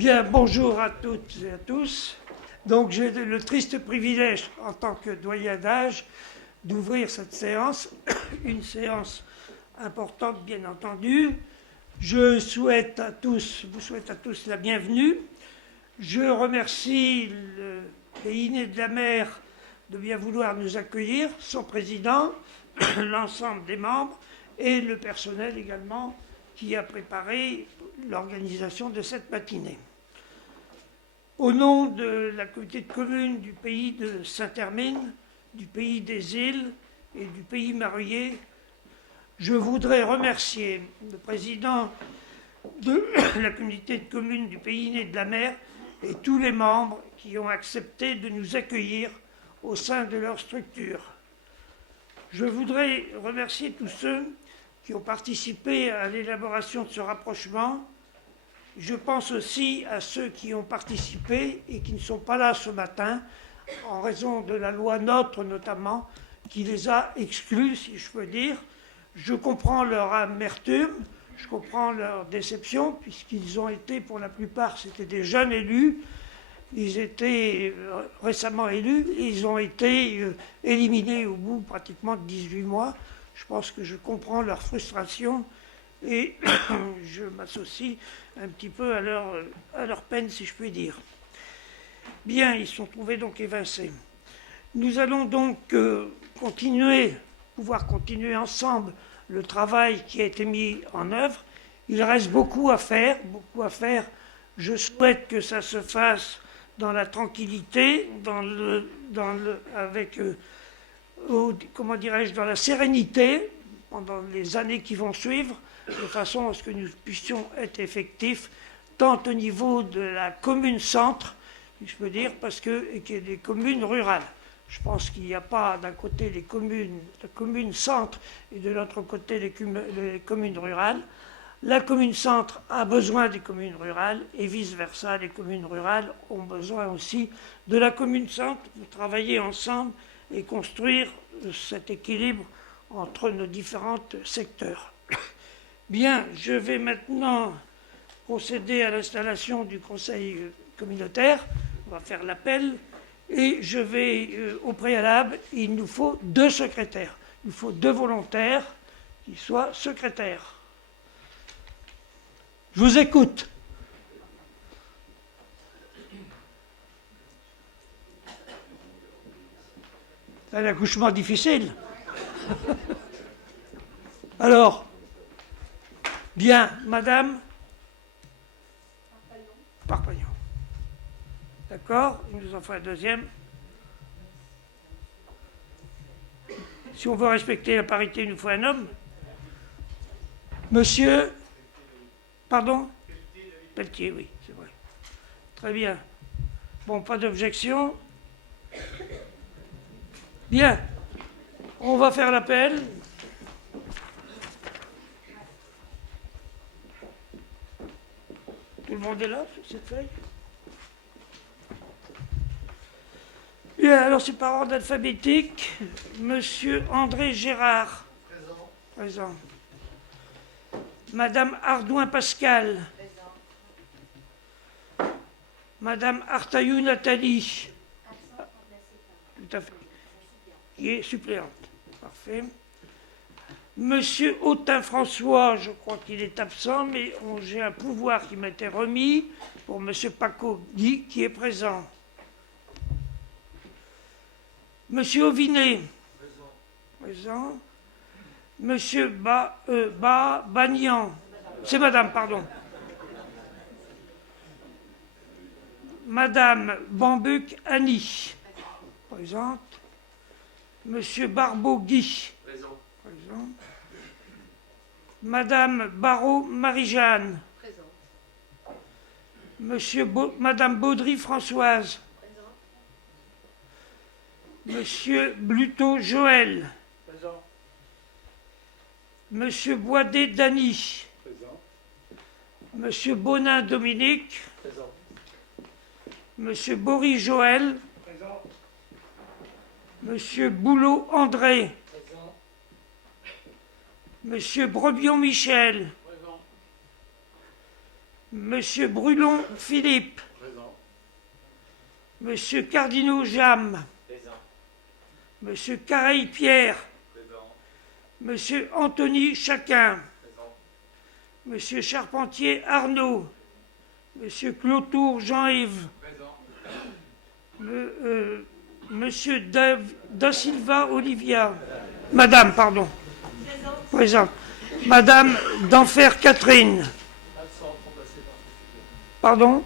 Bien, bonjour à toutes et à tous. Donc, j'ai le triste privilège, en tant que doyen d'âge, d'ouvrir cette séance, une séance importante, bien entendu. Je vous souhaite à tous la bienvenue. Je remercie le Pays Né de la Mer de bien vouloir nous accueillir, son président, l'ensemble des membres et le personnel également qui a préparé l'organisation de cette matinée. Au nom de la communauté de communes du pays de Saint-Hermine, du pays des îles et du pays Marouillé, je voudrais remercier le président de la communauté de communes du pays né de la mer et tous les membres qui ont accepté de nous accueillir au sein de leur structure. Je voudrais remercier tous ceux qui ont participé à l'élaboration de ce rapprochement. Je pense aussi à ceux qui ont participé et qui ne sont pas là ce matin, en raison de la loi NOTRe notamment, qui les a exclus, si je peux dire. Je comprends leur amertume, je comprends leur déception, puisqu'ils ont été, pour la plupart, c'était des jeunes élus, ils étaient récemment élus, et ils ont été éliminés au bout pratiquement de 18 mois. Je pense que je comprends leur frustration et je m'associe un petit peu à leur peine, si je puis dire. Bien, ils se sont trouvés donc évincés. Nous allons donc pouvoir continuer ensemble le travail qui a été mis en œuvre. Il reste beaucoup à faire, beaucoup à faire. Je souhaite que ça se fasse dans la tranquillité, dans la sérénité, pendant les années qui vont suivre, de façon à ce que nous puissions être effectifs, tant au niveau de la commune-centre, si je peux dire, parce qu'il y a des communes rurales. Je pense qu'il n'y a pas d'un côté les communes centre et de l'autre côté les communes rurales. La commune centre a besoin des communes rurales et vice-versa, les communes rurales ont besoin aussi de la commune centre pour travailler ensemble et construire cet équilibre entre nos différents secteurs. Bien, je vais maintenant procéder à l'installation du conseil communautaire. On va faire l'appel. Et je vais, au préalable, il nous faut 2 secrétaires. Il nous faut 2 volontaires qui soient secrétaires. Je vous écoute. C'est un accouchement difficile. Alors, bien, madame Parpaillon. D'accord, il nous en faut un deuxième. Si on veut respecter la parité, il nous faut un homme. Monsieur, pardon Pelletier, oui, c'est vrai. Très bien. Bon, pas d'objection. Bien, on va faire l'appel. Tout le monde est là sur cette feuille? Bien, alors c'est par ordre alphabétique. Monsieur André Gérard. Présent. Présent. Madame Ardouin Pascal. Présent. Madame Artaillou Nathalie. Tout à fait. Qui est suppléante. Parfait. Monsieur Autin François, je crois qu'il est absent, mais j'ai un pouvoir qui m'était remis pour monsieur Paco Guy, qui est présent. Monsieur Auvinet. Présent. Monsieur Bagnan. C'est madame, pardon. Madame Bambuc Annie. Présente. Monsieur Barbeau Guy. Présent. Madame Barrault Marie-Jeanne. Présente. Madame Baudry Françoise. Présent. Monsieur Bluteau Joël. Présent. Monsieur Boidet Dany. Présent. Monsieur Bonin Dominique. Présent. Monsieur Bory Joël. Présent. Monsieur Boulot André. Présent. Monsieur Brebion Michel. Présent. Monsieur Brulon Philippe. Présent. Monsieur Cardinaux Jam. Présent. Monsieur Careil Pierre. Présent. Monsieur Anthony Chacun. Présent. Monsieur Charpentier Arnaud. Monsieur Clotour Jean-Yves. Présent. Monsieur Da Silva Olivia. Madame, pardon. Présente. Madame d'Enfer Catherine. Absent, remplacé par. Pardon?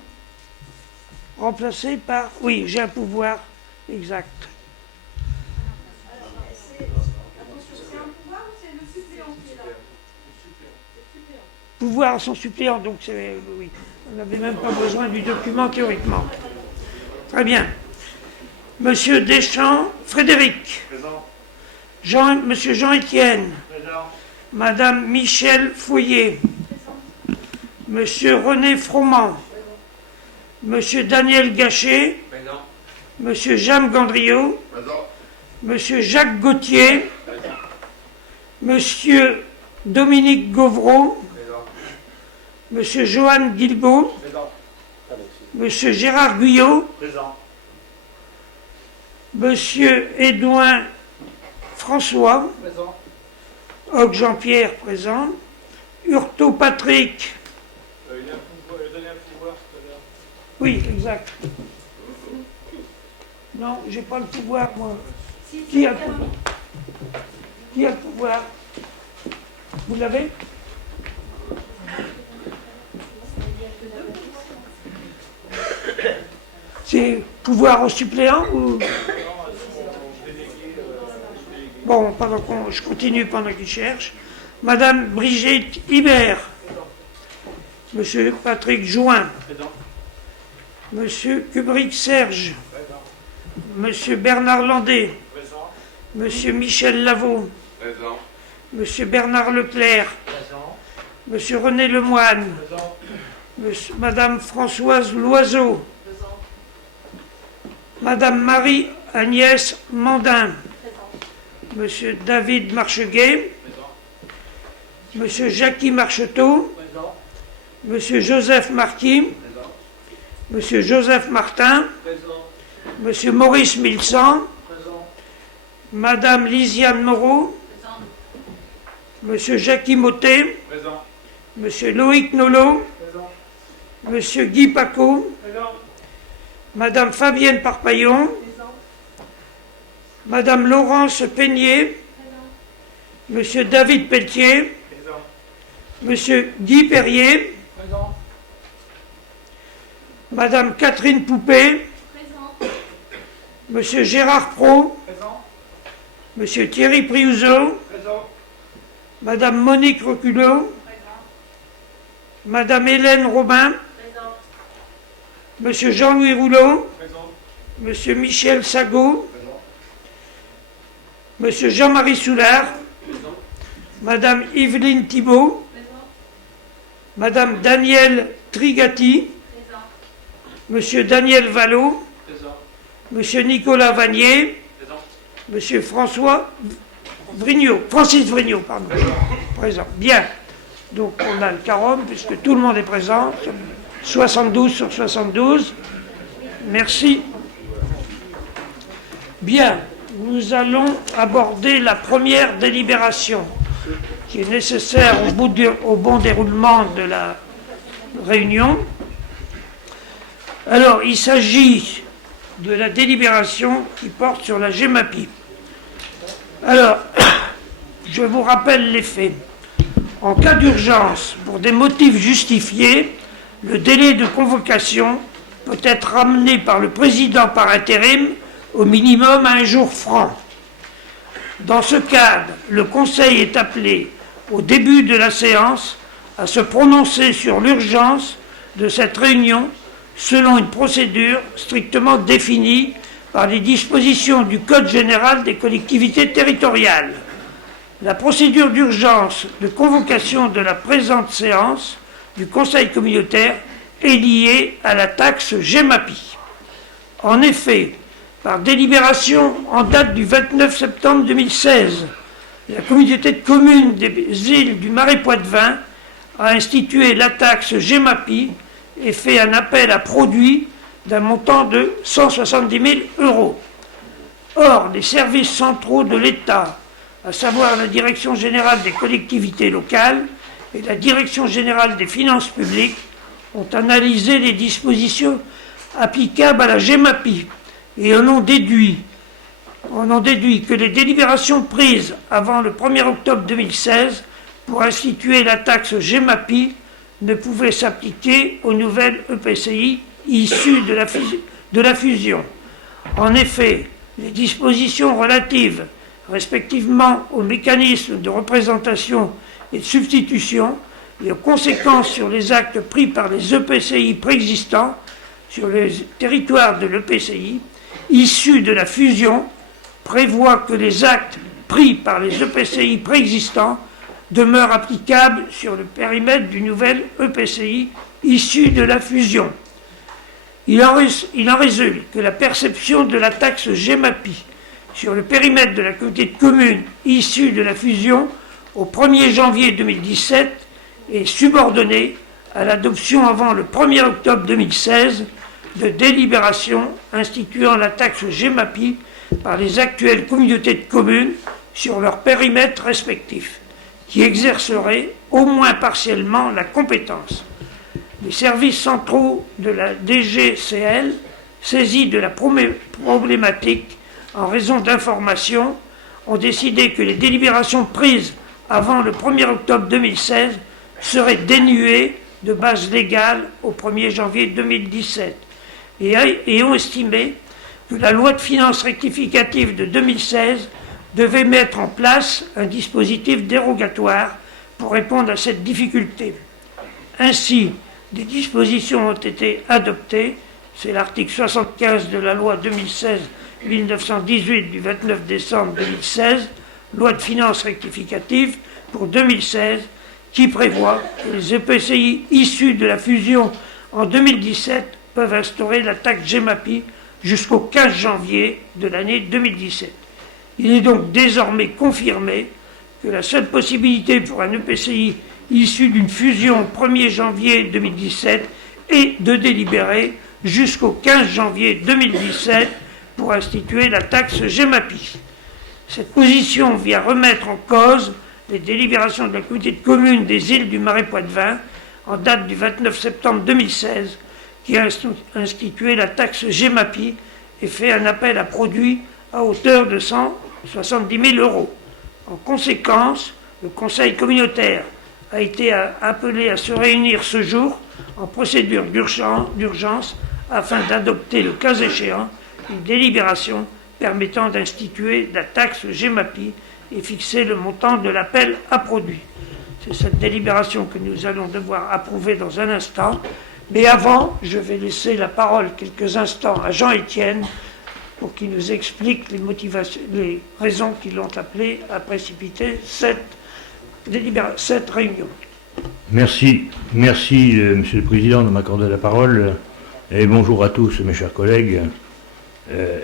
Remplacé par... Oui, j'ai un pouvoir exact. C'est un pouvoir ou c'est le suppléant qui est là? Pouvoir à son suppléant, donc c'est... Oui. On n'avait même pas besoin du document théoriquement. Très bien. Monsieur Deschamps Frédéric. Présent. Monsieur Jean-Étienne. Présent. Madame Michel Fouillet. Monsieur René Froment. Monsieur Daniel Gachet. Présent. Monsieur Jeanne Gandriot. Présent. Monsieur Jacques Gauthier. Présent. Monsieur Dominique Gauvreau. Présent. Monsieur Johan Guilbault. Présent. Monsieur Gérard Guyot. Présent. Monsieur Édouin François. Présent. Hoc Jean-Pierre présent. Hurtaud Patrick. Il a donné un pouvoir tout à l'heure. Oui, exact. Non, j'ai pas le pouvoir, moi. Si, Qui a le pouvoir? Qui a le pouvoir? Vous l'avez? C'est pouvoir au suppléant ou... Bon, pendant je continue pendant qu'il cherche. Madame Brigitte Hibert. Monsieur Patrick Jouin. Présent. Monsieur Kubrick Serge. Présent. Monsieur Bernard Landé. Présent. Monsieur Michel Lavaux. Présent. Monsieur Bernard Leclerc. Présent. Monsieur René Lemoine. Présent. Madame Françoise Loiseau. Présent. Madame Marie-Agnès Mandin. Présent. Monsieur David Marcheguet. Présent. Monsieur Jackie Marcheteau. Présent. Monsieur Joseph Marquis. Présent. Monsieur Joseph Martin. Présent. Monsieur Maurice Milsan. Présent. Madame Lisiane Moreau. Présent. Monsieur Jackie Motet. Présent. Monsieur Loïc Nolot. Présent. Monsieur Guy Paco. Présent. Madame Fabienne Parpaillon. Présent. Madame Laurence Peigné. Présent. Monsieur David Pelletier. Présent. Monsieur Guy Perrier. Présent. Madame Catherine Poupet. Présent. Monsieur Gérard Pro. Présent. Monsieur Thierry Priouzeau. Présent. Madame Monique Reculot. Présent. Madame Hélène Robin. Présent. Monsieur Jean-Louis Rouleau. Présent. Monsieur Michel Sagot. Présent. Monsieur Jean-Marie Soulard. Présent. Madame Yveline Thibault. Présent. Madame Danielle Trigati. Présent. Monsieur Daniel Vallot. Présent. Monsieur Nicolas Vanier. Présent. Monsieur François Vrignot. Francis Vrignot, pardon. Présent. Bien. Donc on a le quorum puisque tout le monde est présent. 72 sur 72. Merci. Bien. Nous allons aborder la première délibération qui est nécessaire au bon déroulement de la réunion. Alors, il s'agit de la délibération qui porte sur la GEMAPI. Alors, je vous rappelle les faits. En cas d'urgence, pour des motifs justifiés, le délai de convocation peut être ramené par le président par intérim au minimum à un jour franc. Dans ce cadre, le Conseil est appelé, au début de la séance, à se prononcer sur l'urgence de cette réunion selon une procédure strictement définie par les dispositions du Code général des collectivités territoriales. La procédure d'urgence de convocation de la présente séance du Conseil communautaire est liée à la taxe GEMAPI. En effet, par délibération en date du 29 septembre 2016, la communauté de communes des îles du Marais Poitevin a institué la taxe GEMAPI et fait un appel à produit d'un montant de 170 000 euros. Or, les services centraux de l'État, à savoir la Direction générale des collectivités locales et la Direction générale des finances publiques, ont analysé les dispositions applicables à la GEMAPI et en ont déduit que les délibérations prises avant le 1er octobre 2016 pour instituer la taxe GEMAPI ne pouvaient s'appliquer aux nouvelles EPCI issues de la fusion. En effet, les dispositions relatives respectivement aux mécanismes de représentation et de substitution et aux conséquences sur les actes pris par les EPCI préexistants sur le territoire de l'EPCI issus de la fusion prévoient que les actes pris par les EPCI préexistants demeurent applicables sur le périmètre du nouvel EPCI issu de la fusion. Il en résulte que la perception de la taxe GEMAPI sur le périmètre de la communauté de communes issue de la fusion au 1er janvier 2017 est subordonnée à l'adoption avant le 1er octobre 2016 de délibérations instituant la taxe GEMAPI par les actuelles communautés de communes sur leur périmètre respectif, qui exerceraient au moins partiellement la compétence. Les services centraux de la DGCL, saisis de la problématique en raison d'informations, ont décidé que les délibérations prises avant le 1er octobre 2016 seraient dénuées de base légale au 1er janvier 2017 et ont estimé que la loi de finances rectificative de 2016 devait mettre en place un dispositif dérogatoire pour répondre à cette difficulté. Ainsi, des dispositions ont été adoptées, c'est l'article 75 de la loi 2016-1918 du 29 décembre 2016, loi de finances rectificative pour 2016, qui prévoit que les EPCI issus de la fusion en 2017 peuvent instaurer la taxe GEMAPI jusqu'au 15 janvier de l'année 2017. Il est donc désormais confirmé que la seule possibilité pour un EPCI issu d'une fusion au 1er janvier 2017 est de délibérer jusqu'au 15 janvier 2017 pour instituer la taxe GEMAPI. Cette position vient remettre en cause les délibérations de la communauté de communes des îles du Marais Poitevin en date du 29 septembre 2016 qui a institué la taxe GEMAPI et fait un appel à produit à hauteur de 170 000 euros. En conséquence, le Conseil communautaire a été appelé à se réunir ce jour en procédure d'urgence afin d'adopter, le cas échéant, une délibération permettant d'instituer la taxe GEMAPI et fixer le montant de l'appel à produit. C'est cette délibération que nous allons devoir approuver dans un instant. Mais avant, je vais laisser la parole quelques instants à Jean-Étienne pour qu'il nous explique les raisons qui l'ont appelé à précipiter cette réunion. Merci, Monsieur le Président, de m'accorder la parole. Et bonjour à tous, mes chers collègues.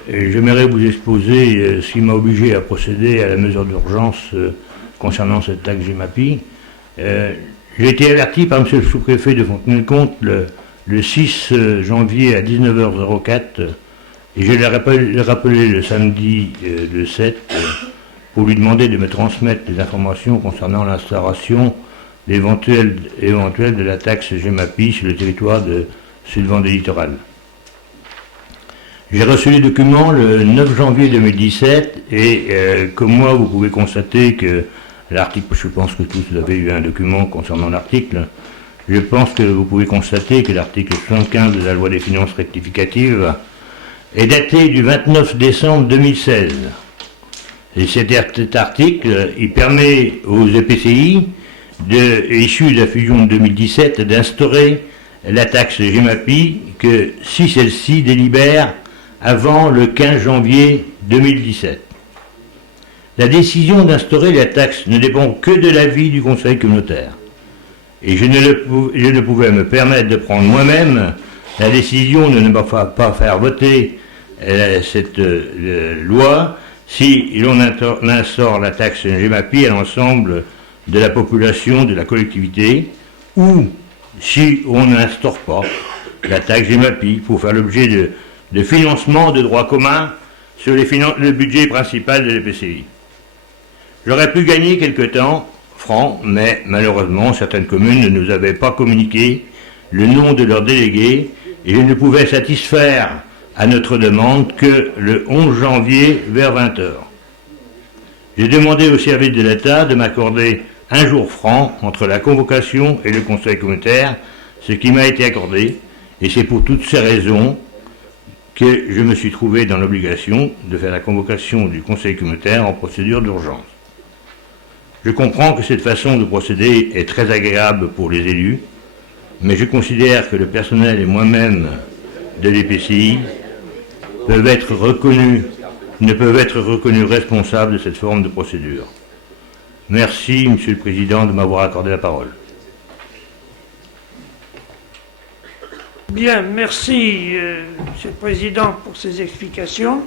J'aimerais vous exposer ce qui m'a obligé à procéder à la mesure d'urgence concernant cette taxe GEMAPI. J'ai été averti par M. le sous-préfet de Fontenay-le-Comte le 6 janvier à 19h04 et je l'ai rappelé le samedi le 7 pour lui demander de me transmettre les informations concernant l'instauration éventuelle de la taxe GEMAPI sur le territoire de Sud-Vendée Littoral. J'ai reçu les documents le 9 janvier 2017 et comme moi vous pouvez constater que l'article, je pense que tous vous avez eu un document concernant l'article, je pense que vous pouvez constater que l'article 75 de la loi des finances rectificatives est daté du 29 décembre 2016. Et cet article, il permet aux EPCI issus de la fusion de 2017 d'instaurer la taxe GEMAPI que si celle-ci délibère avant le 15 janvier 2017. La décision d'instaurer la taxe ne dépend que de l'avis du Conseil communautaire. Et je ne pouvais me permettre de prendre moi-même la décision de ne pas faire voter cette loi si l'on instaure la taxe GEMAPI à l'ensemble de la population de la collectivité ou si on n'instaure pas la taxe GEMAPI pour faire l'objet de financement de droit commun sur le budget principal de l'EPCI. J'aurais pu gagner quelque temps franc, mais malheureusement, certaines communes ne nous avaient pas communiqué le nom de leurs délégués et je ne pouvais satisfaire à notre demande que le 11 janvier vers 20h. J'ai demandé au service de l'État de m'accorder un jour franc entre la convocation et le conseil communautaire, ce qui m'a été accordé, et c'est pour toutes ces raisons que je me suis trouvé dans l'obligation de faire la convocation du conseil communautaire en procédure d'urgence. Je comprends que cette façon de procéder est très agréable pour les élus, mais je considère que le personnel et moi-même de l'EPCI ne peuvent être reconnus responsables de cette forme de procédure. Merci, Monsieur le Président, de m'avoir accordé la parole. Bien, merci, Monsieur le Président, pour ces explications,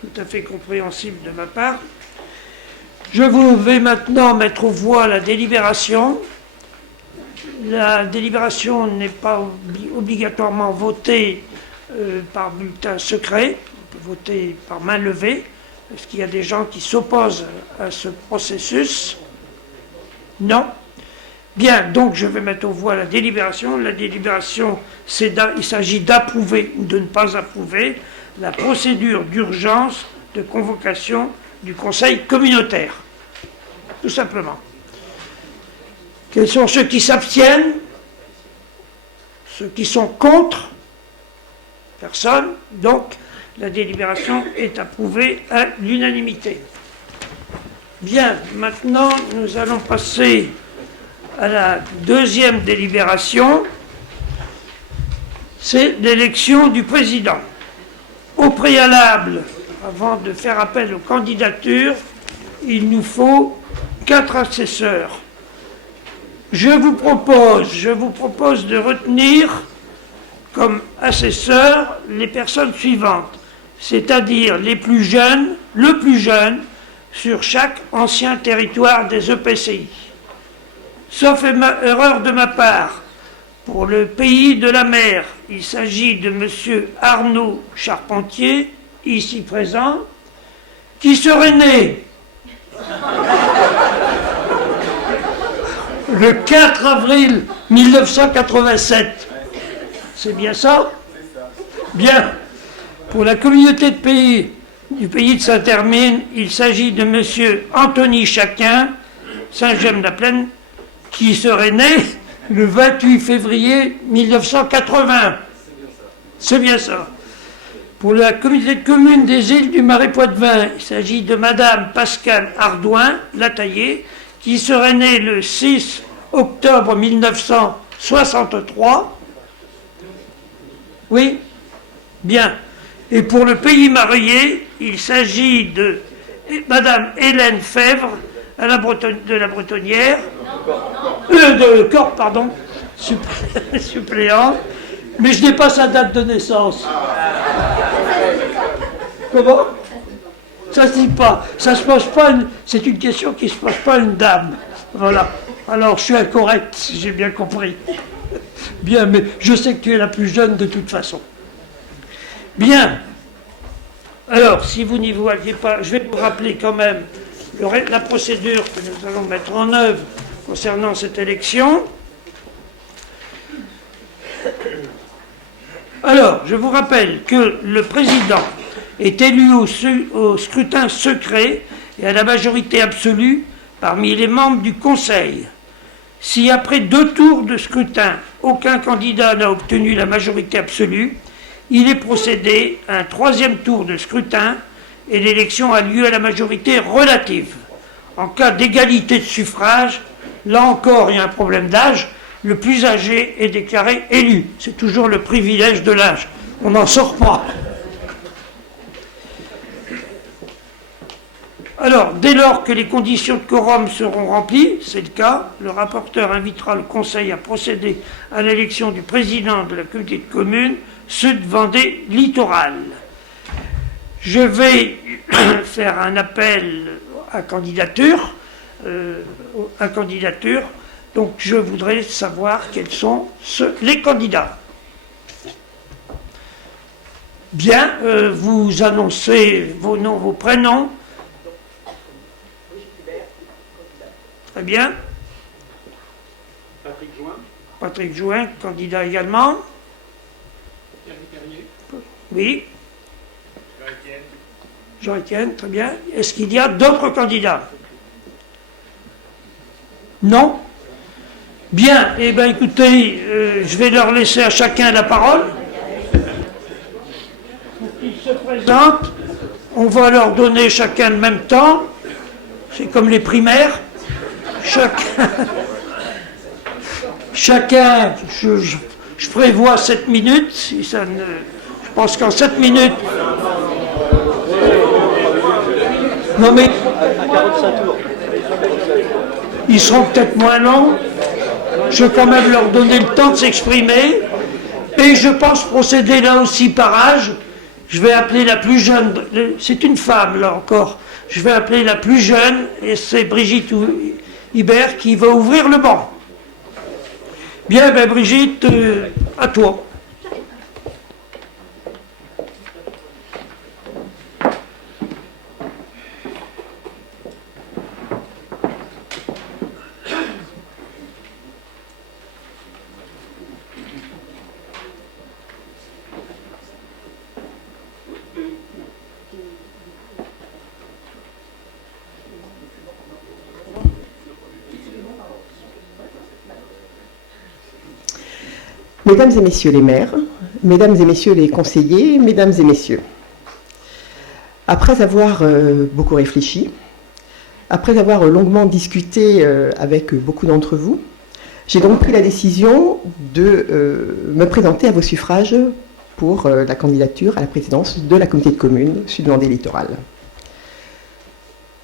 tout à fait compréhensibles de ma part. Je vais maintenant mettre aux voix la délibération. La délibération n'est pas obligatoirement votée par bulletin secret, on peut voter par main levée. Est-ce qu'il y a des gens qui s'opposent à ce processus? Non. Bien, donc je vais mettre aux voix la délibération. La délibération, il s'agit d'approuver ou de ne pas approuver la procédure d'urgence de convocation du Conseil communautaire. Tout simplement. Quels sont ceux qui s'abstiennent? Ceux qui sont contre? Personne. Donc, la délibération est approuvée à l'unanimité. Bien, maintenant, nous allons passer à la deuxième délibération. C'est l'élection du président. Au préalable, avant de faire appel aux candidatures, il nous faut 4 assesseurs. Je vous propose de retenir comme assesseurs les personnes suivantes, c'est-à-dire les plus jeunes, le plus jeune, sur chaque ancien territoire des EPCI. Sauf erreur de ma part, pour le pays de la mer, il s'agit de M. Arnaud Charpentier, ici présent, qui serait né le 4 avril 1987. C'est bien ça? Bien. Pour la communauté de pays du pays de Saint-Hermine, il s'agit de M. Anthony Chacun, Saint-Gemme-la-Plaine, qui serait né le 28 février 1980. C'est bien ça. Pour la communauté de communes des îles du Marais-Poitevin, il s'agit de Madame Pascale Ardouin, Lataillé, qui serait née le 6 octobre 1963. Oui? Bien. Et pour le pays marié, il s'agit de Madame Hélène Fèvre, de la Bretonnière, de Corps, pardon, suppléant, mais je n'ai pas sa date de naissance. Comment? Ça se dit pas. Ça se pose pas. C'est une question qui se pose pas à une dame. Voilà. Alors je suis incorrect, si j'ai bien compris. Bien, mais je sais que tu es la plus jeune de toute façon. Bien. Alors, si vous n'y voyez pas, je vais vous rappeler quand même la procédure que nous allons mettre en œuvre concernant cette élection. Alors, je vous rappelle que le président est élu au scrutin secret et à la majorité absolue parmi les membres du Conseil. Si après 2 tours de scrutin, aucun candidat n'a obtenu la majorité absolue, il est procédé à un 3e tour de scrutin et l'élection a lieu à la majorité relative. En cas d'égalité de suffrage, là encore il y a un problème d'âge, le plus âgé est déclaré élu. C'est toujours le privilège de l'âge. On n'en sort pas. Alors, dès lors que les conditions de quorum seront remplies, c'est le cas, le rapporteur invitera le Conseil à procéder à l'élection du président de la communauté de communes, ceux de Vendée littorale. Je vais faire un appel à candidature. Donc je voudrais savoir quels sont les candidats. Bien, vous annoncez vos noms, vos prénoms. Très bien. Patrick Join. Patrick Jouin, candidat également. Thierry Perrier. Oui. Jean-Étienne. Jean-Étienne, très bien. Est-ce qu'il y a d'autres candidats? Non? Bien, eh bien écoutez, je vais leur laisser à chacun la parole. Ils se présentent, on va leur donner chacun le même temps. C'est comme les primaires. Chacun, je prévois 7 minutes. Si ça ne, je pense qu'en 7 minutes. Non mais. Ils seront peut-être moins longs. Je vais quand même leur donner le temps de s'exprimer. Et je pense procéder là aussi par âge. Je vais appeler la plus jeune. C'est une femme là encore. Je vais appeler la plus jeune. Et c'est Brigitte Hibert qui va ouvrir le banc. Bien, ben Brigitte, à toi. Mesdames et messieurs les maires, mesdames et messieurs les conseillers, mesdames et messieurs, après avoir beaucoup réfléchi, après avoir longuement discuté avec beaucoup d'entre vous, j'ai donc pris la décision de me présenter à vos suffrages pour la candidature à la présidence de la communauté de communes Sud-Vendée Littoral.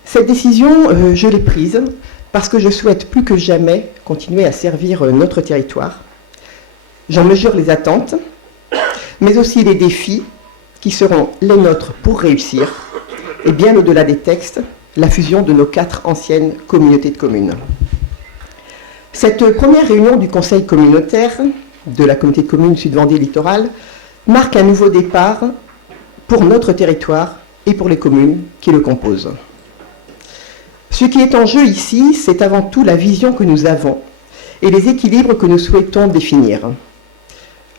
Cette décision, je l'ai prise parce que je souhaite plus que jamais continuer à servir notre territoire. J'en mesure les attentes, mais aussi les défis qui seront les nôtres pour réussir, et bien au-delà des textes, la fusion de nos 4 anciennes communautés de communes. Cette première réunion du Conseil communautaire de la communauté de communes Sud-Vendée Littoral marque un nouveau départ pour notre territoire et pour les communes qui le composent. Ce qui est en jeu ici, c'est avant tout la vision que nous avons et les équilibres que nous souhaitons définir.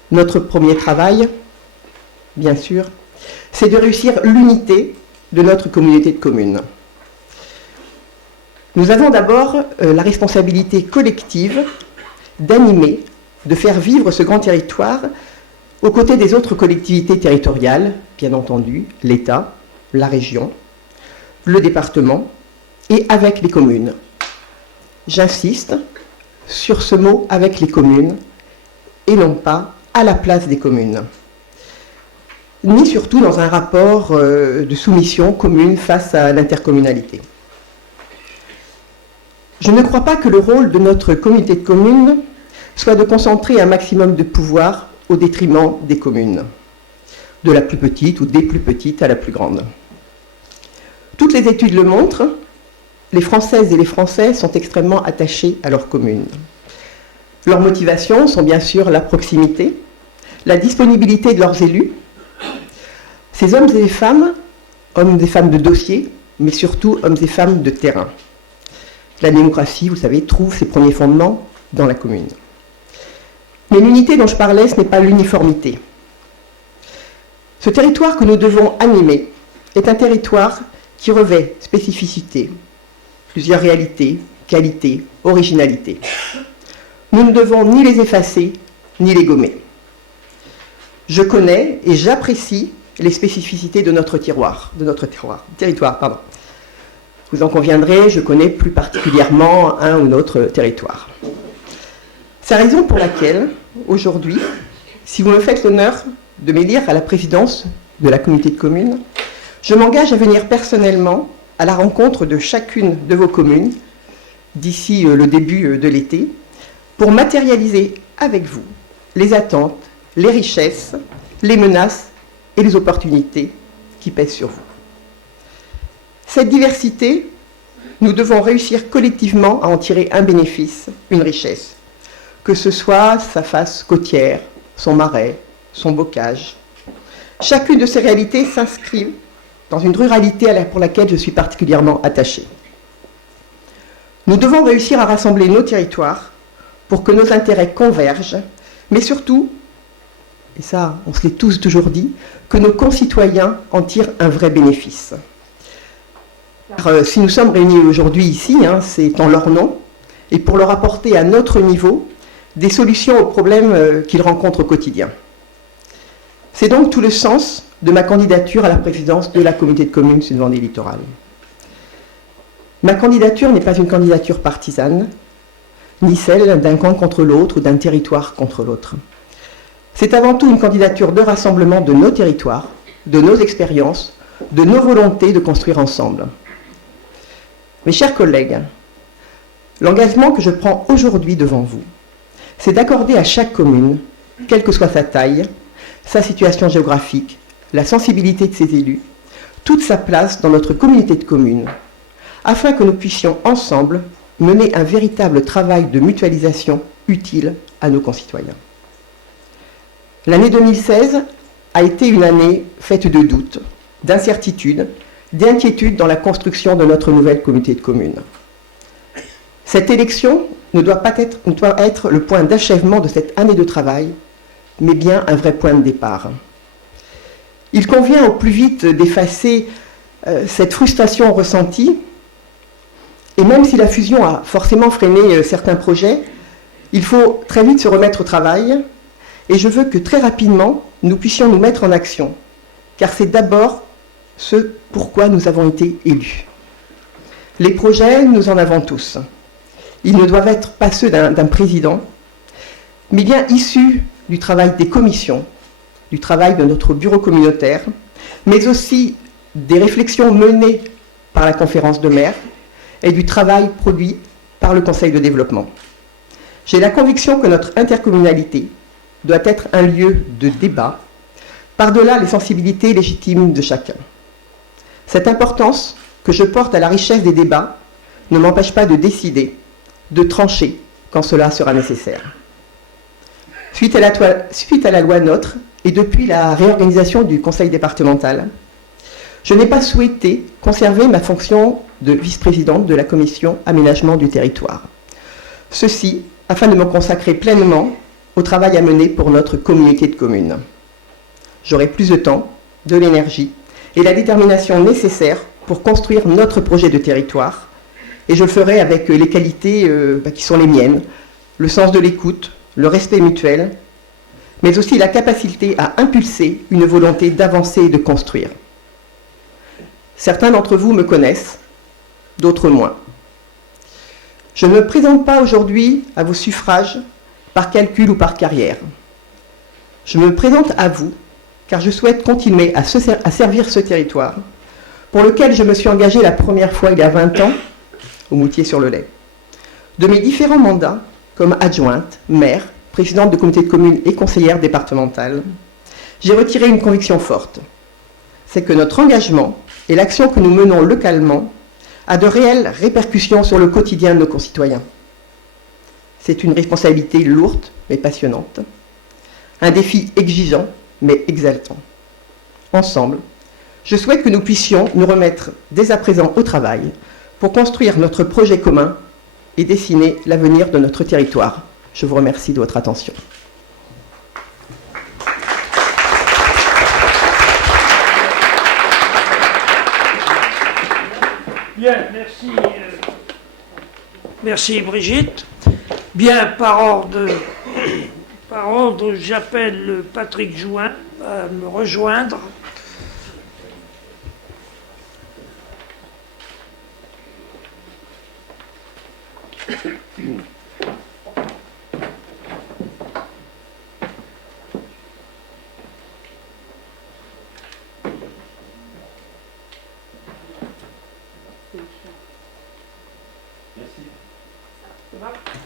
Notre premier travail, bien sûr, c'est de réussir l'unité de notre communauté de communes. Nous avons d'abord la responsabilité collective d'animer, de faire vivre ce grand territoire aux côtés des autres collectivités territoriales, bien entendu, l'État, la région, le département et avec les communes. J'insiste sur ce mot « avec les communes » et non pas à la place des communes, ni surtout dans un rapport de soumission commune face à l'intercommunalité. Je ne crois pas que le rôle de notre communauté de communes soit de concentrer un maximum de pouvoir au détriment des communes, de la plus petite ou des plus petites à la plus grande. Toutes les études le montrent, les Françaises et les Français sont extrêmement attachés à leurs communes. Leurs motivations sont bien sûr la proximité, la disponibilité de leurs élus, ces hommes et femmes de dossier, mais surtout hommes et femmes de terrain. La démocratie, vous savez, trouve ses premiers fondements dans la commune. Mais l'unité dont je parlais, ce n'est pas l'uniformité. Ce territoire que nous devons animer est un territoire qui revêt spécificité, plusieurs réalités, qualités, originalités. Nous ne devons ni les effacer, ni les gommer. Je connais et j'apprécie les spécificités de notre territoire. Vous en conviendrez, je connais plus particulièrement un ou l'autre territoire. C'est la raison pour laquelle, aujourd'hui, si vous me faites l'honneur de m'élire à la présidence de la communauté de communes, je m'engage à venir personnellement à la rencontre de chacune de vos communes d'ici le début de l'été, pour matérialiser avec vous les attentes, les richesses, les menaces et les opportunités qui pèsent sur vous. Cette diversité, nous devons réussir collectivement à en tirer un bénéfice, une richesse, que ce soit sa face côtière, son marais, son bocage. Chacune de ces réalités s'inscrit dans une ruralité pour laquelle je suis particulièrement attachée. Nous devons réussir à rassembler nos territoires pour que nos intérêts convergent, mais surtout, et ça on se l'est tous toujours dit, que nos concitoyens en tirent un vrai bénéfice. Car si nous sommes réunis aujourd'hui ici, c'est en leur nom, et pour leur apporter à notre niveau des solutions aux problèmes qu'ils rencontrent au quotidien. C'est donc tout le sens de ma candidature à la présidence de la communauté de communes Sud-Vendée Littoral. Ma candidature n'est pas une candidature partisane, ni celle d'un camp contre l'autre ou d'un territoire contre l'autre. C'est avant tout une candidature de rassemblement de nos territoires, de nos expériences, de nos volontés de construire ensemble. Mes chers collègues, l'engagement que je prends aujourd'hui devant vous, c'est d'accorder à chaque commune, quelle que soit sa taille, sa situation géographique, la sensibilité de ses élus, toute sa place dans notre communauté de communes, afin que nous puissions ensemble mener un véritable travail de mutualisation utile à nos concitoyens. L'année 2016 a été une année faite de doutes, d'incertitudes, d'inquiétudes dans la construction de notre nouvelle communauté de communes. Cette élection ne doit être le point d'achèvement de cette année de travail, mais bien un vrai point de départ. Il convient au plus vite d'effacer cette frustration ressentie, et même si la fusion a forcément freiné certains projets, il faut très vite se remettre au travail, et je veux que très rapidement, nous puissions nous mettre en action, car c'est d'abord ce pourquoi nous avons été élus. Les projets, nous en avons tous. Ils ne doivent être pas ceux d'un président, mais bien issus du travail des commissions, du travail de notre bureau communautaire, mais aussi des réflexions menées par la conférence de maires et du travail produit par le Conseil de développement. J'ai la conviction que notre intercommunalité doit être un lieu de débat, par-delà les sensibilités légitimes de chacun. Cette importance que je porte à la richesse des débats ne m'empêche pas de décider, de trancher quand cela sera nécessaire. Suite à la loi NOTRe et depuis la réorganisation du conseil départemental, je n'ai pas souhaité conserver ma fonction de vice-présidente de la commission aménagement du territoire. Ceci afin de me consacrer pleinement au travail à mener pour notre communauté de communes. J'aurai plus de temps, de l'énergie et la détermination nécessaire pour construire notre projet de territoire, et je le ferai avec les qualités qui sont les miennes, le sens de l'écoute, le respect mutuel, mais aussi la capacité à impulser une volonté d'avancer et de construire. Certains d'entre vous me connaissent, d'autres moins. Je ne me présente pas aujourd'hui à vos suffrages par calcul ou par carrière. Je me présente à vous car je souhaite continuer à servir ce territoire pour lequel je me suis engagée la première fois il y a 20 ans au Moutier-sur-le-Lait. De mes différents mandats comme adjointe, maire, présidente de communauté de communes et conseillère départementale, j'ai retiré une conviction forte. C'est que notre engagement et l'action que nous menons localement a de réelles répercussions sur le quotidien de nos concitoyens. C'est une responsabilité lourde mais passionnante, un défi exigeant mais exaltant. Ensemble, je souhaite que nous puissions nous remettre dès à présent au travail pour construire notre projet commun et dessiner l'avenir de notre territoire. Je vous remercie de votre attention. Bien, merci Brigitte. Bien, par ordre, j'appelle Patrick Jouin à me rejoindre.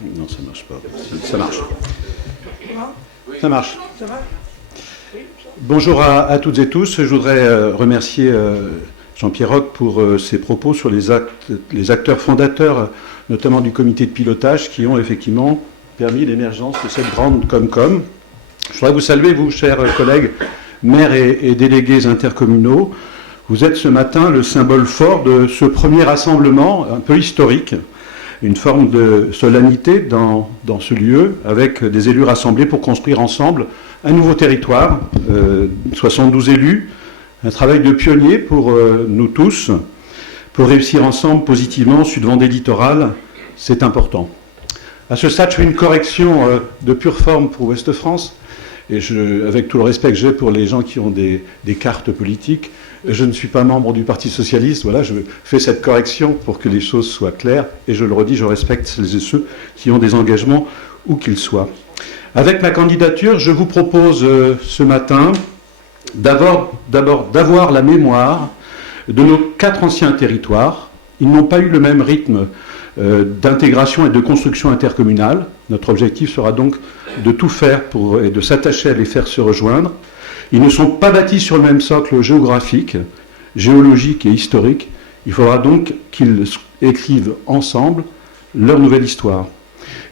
Non, ça marche pas. Ça marche. Ça marche. Ça va? Bonjour à toutes et tous. Je voudrais remercier Jean-Pierre Roch pour ses propos sur les acteurs fondateurs, notamment du comité de pilotage, qui ont effectivement permis l'émergence de cette grande Comcom. Je voudrais vous saluer, vous, chers collègues, maires et délégués intercommunaux. Vous êtes ce matin le symbole fort de ce premier rassemblement un peu historique, une forme de solennité dans ce lieu, avec des élus rassemblés pour construire ensemble un nouveau territoire, 72 élus, un travail de pionnier pour nous tous, pour réussir ensemble positivement Sud-Vendée Littoral, c'est important. À ce stade, je fais une correction de pure forme pour Ouest-France, et avec tout le respect que j'ai pour les gens qui ont des cartes politiques, je ne suis pas membre du Parti Socialiste, voilà, je fais cette correction pour que les choses soient claires, et je le redis, je respecte celles et ceux qui ont des engagements, où qu'ils soient. Avec ma candidature, je vous propose ce matin d'abord d'avoir la mémoire de nos 4 anciens territoires. Ils n'ont pas eu le même rythme d'intégration et de construction intercommunale. Notre objectif sera donc de tout faire et de s'attacher à les faire se rejoindre. Ils ne sont pas bâtis sur le même socle géographique, géologique et historique. Il faudra donc qu'ils écrivent ensemble leur nouvelle histoire.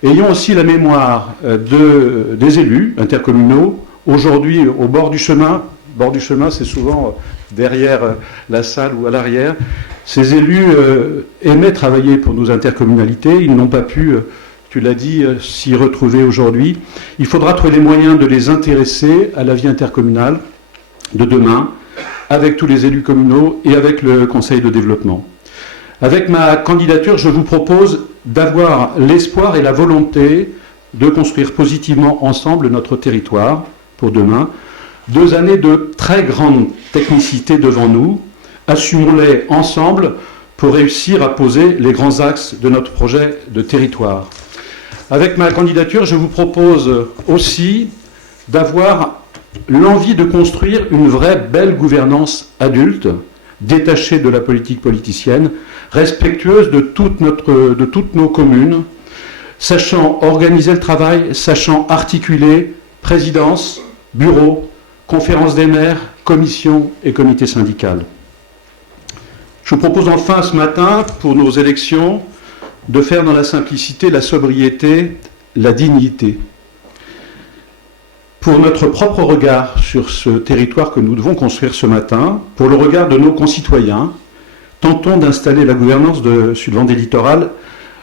Ayons aussi la mémoire des élus intercommunaux, aujourd'hui au bord du chemin. Bord du chemin, c'est souvent derrière la salle ou à l'arrière. Ces élus aimaient travailler pour nos intercommunalités. Ils n'ont pas pu, tu l'as dit, s'y retrouver aujourd'hui. Il faudra trouver les moyens de les intéresser à la vie intercommunale de demain, avec tous les élus communaux et avec le Conseil de développement. Avec ma candidature, je vous propose d'avoir l'espoir et la volonté de construire positivement ensemble notre territoire pour demain. 2 années de très grande technicité devant nous. Assumons-les ensemble pour réussir à poser les grands axes de notre projet de territoire. Avec ma candidature, je vous propose aussi d'avoir l'envie de construire une vraie belle gouvernance adulte, détachée de la politique politicienne, respectueuse de toutes nos communes, sachant organiser le travail, sachant articuler présidence, bureau, conférence des maires, commission et comité syndical. Je vous propose enfin ce matin, pour nos élections, de faire dans la simplicité, la sobriété, la dignité. Pour notre propre regard sur ce territoire que nous devons construire ce matin, pour le regard de nos concitoyens, tentons d'installer la gouvernance de Sud-Vendée Littoral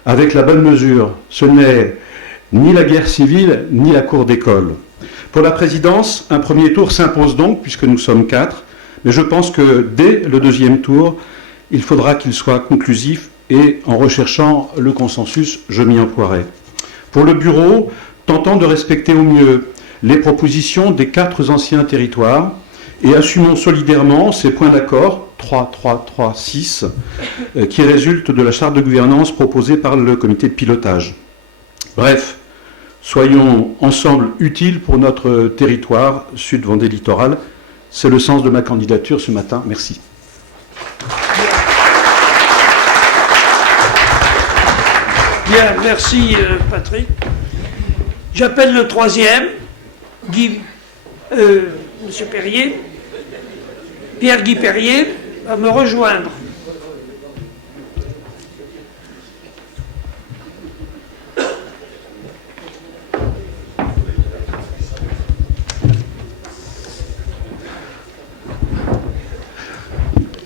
avec la bonne mesure. Ce n'est ni la guerre civile, ni la cour d'école. Pour la présidence, un premier tour s'impose donc, puisque nous sommes 4, mais je pense que dès le 2e tour, il faudra qu'il soit conclusif et en recherchant le consensus, je m'y emploierai. Pour le bureau, tentons de respecter au mieux les propositions des 4 anciens territoires et assumons solidairement ces points d'accord, 3, 3, 3, 6, qui résultent de la charte de gouvernance proposée par le comité de pilotage. Bref, soyons ensemble utiles pour notre territoire Sud-Vendée Littoral. C'est le sens de ma candidature ce matin. Merci. Bien, merci Patrick. J'appelle le 3e, Monsieur Perrier, Pierre-Guy Perrier, à me rejoindre.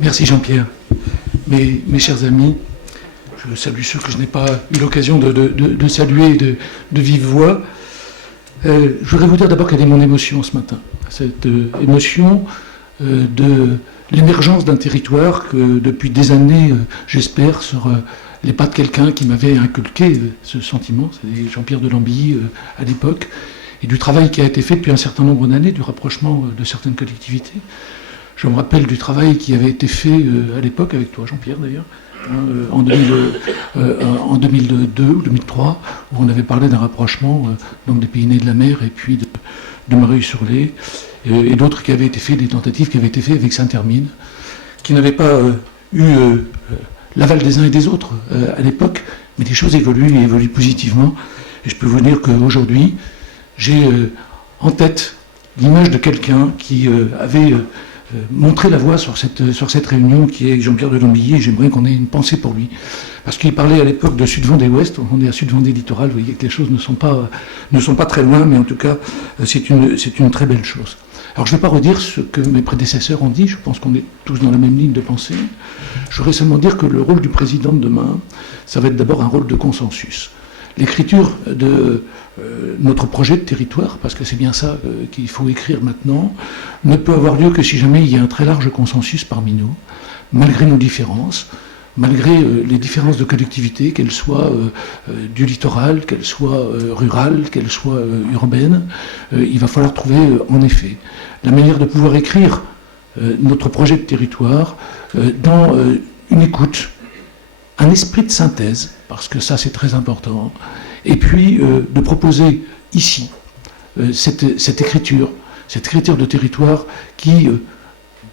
Merci Jean-Pierre. Mes chers amis, je salue ceux que je n'ai pas eu l'occasion de saluer de vive voix. Je voudrais vous dire d'abord quelle est mon émotion ce matin. Cette émotion de l'émergence d'un territoire que depuis des années, j'espère, sur les pas de quelqu'un qui m'avait inculqué ce sentiment, c'est Jean-Pierre Delambilly à l'époque, et du travail qui a été fait depuis un certain nombre d'années, du rapprochement de certaines collectivités. Je me rappelle du travail qui avait été fait à l'époque, avec toi Jean-Pierre d'ailleurs, en 2002 ou 2003, où on avait parlé d'un rapprochement donc des Pays Nés de la Mer et puis de Mareuil-sur-Lay, et d'autres qui avaient été faits, des tentatives qui avaient été faites avec Saint-Hermine, qui n'avaient pas eu l'aval des uns et des autres à l'époque, mais les choses évoluent et évoluent positivement. Et je peux vous dire qu'aujourd'hui, j'ai en tête l'image de quelqu'un qui avait montrer la voie sur cette réunion qui est Jean-Pierre de Lombilly, et j'aimerais qu'on ait une pensée pour lui. Parce qu'il parlait à l'époque de Sud-Vendée-Ouest, on est à Sud-Vendée-Littoral, vous voyez que les choses ne sont pas très loin, mais en tout cas, c'est une très belle chose. Alors je ne vais pas redire ce que mes prédécesseurs ont dit, je pense qu'on est tous dans la même ligne de pensée. Je voudrais seulement dire que le rôle du président de demain, ça va être d'abord un rôle de consensus. L'écriture de notre projet de territoire, parce que c'est bien ça qu'il faut écrire maintenant, ne peut avoir lieu que si jamais il y a un très large consensus parmi nous, malgré nos différences, malgré les différences de collectivité, qu'elles soient du littoral, qu'elles soient rurales, qu'elles soient urbaines, il va falloir trouver en effet la manière de pouvoir écrire notre projet de territoire dans une écoute, un esprit de synthèse, parce que ça c'est très important, et puis de proposer ici cette écriture de territoire qui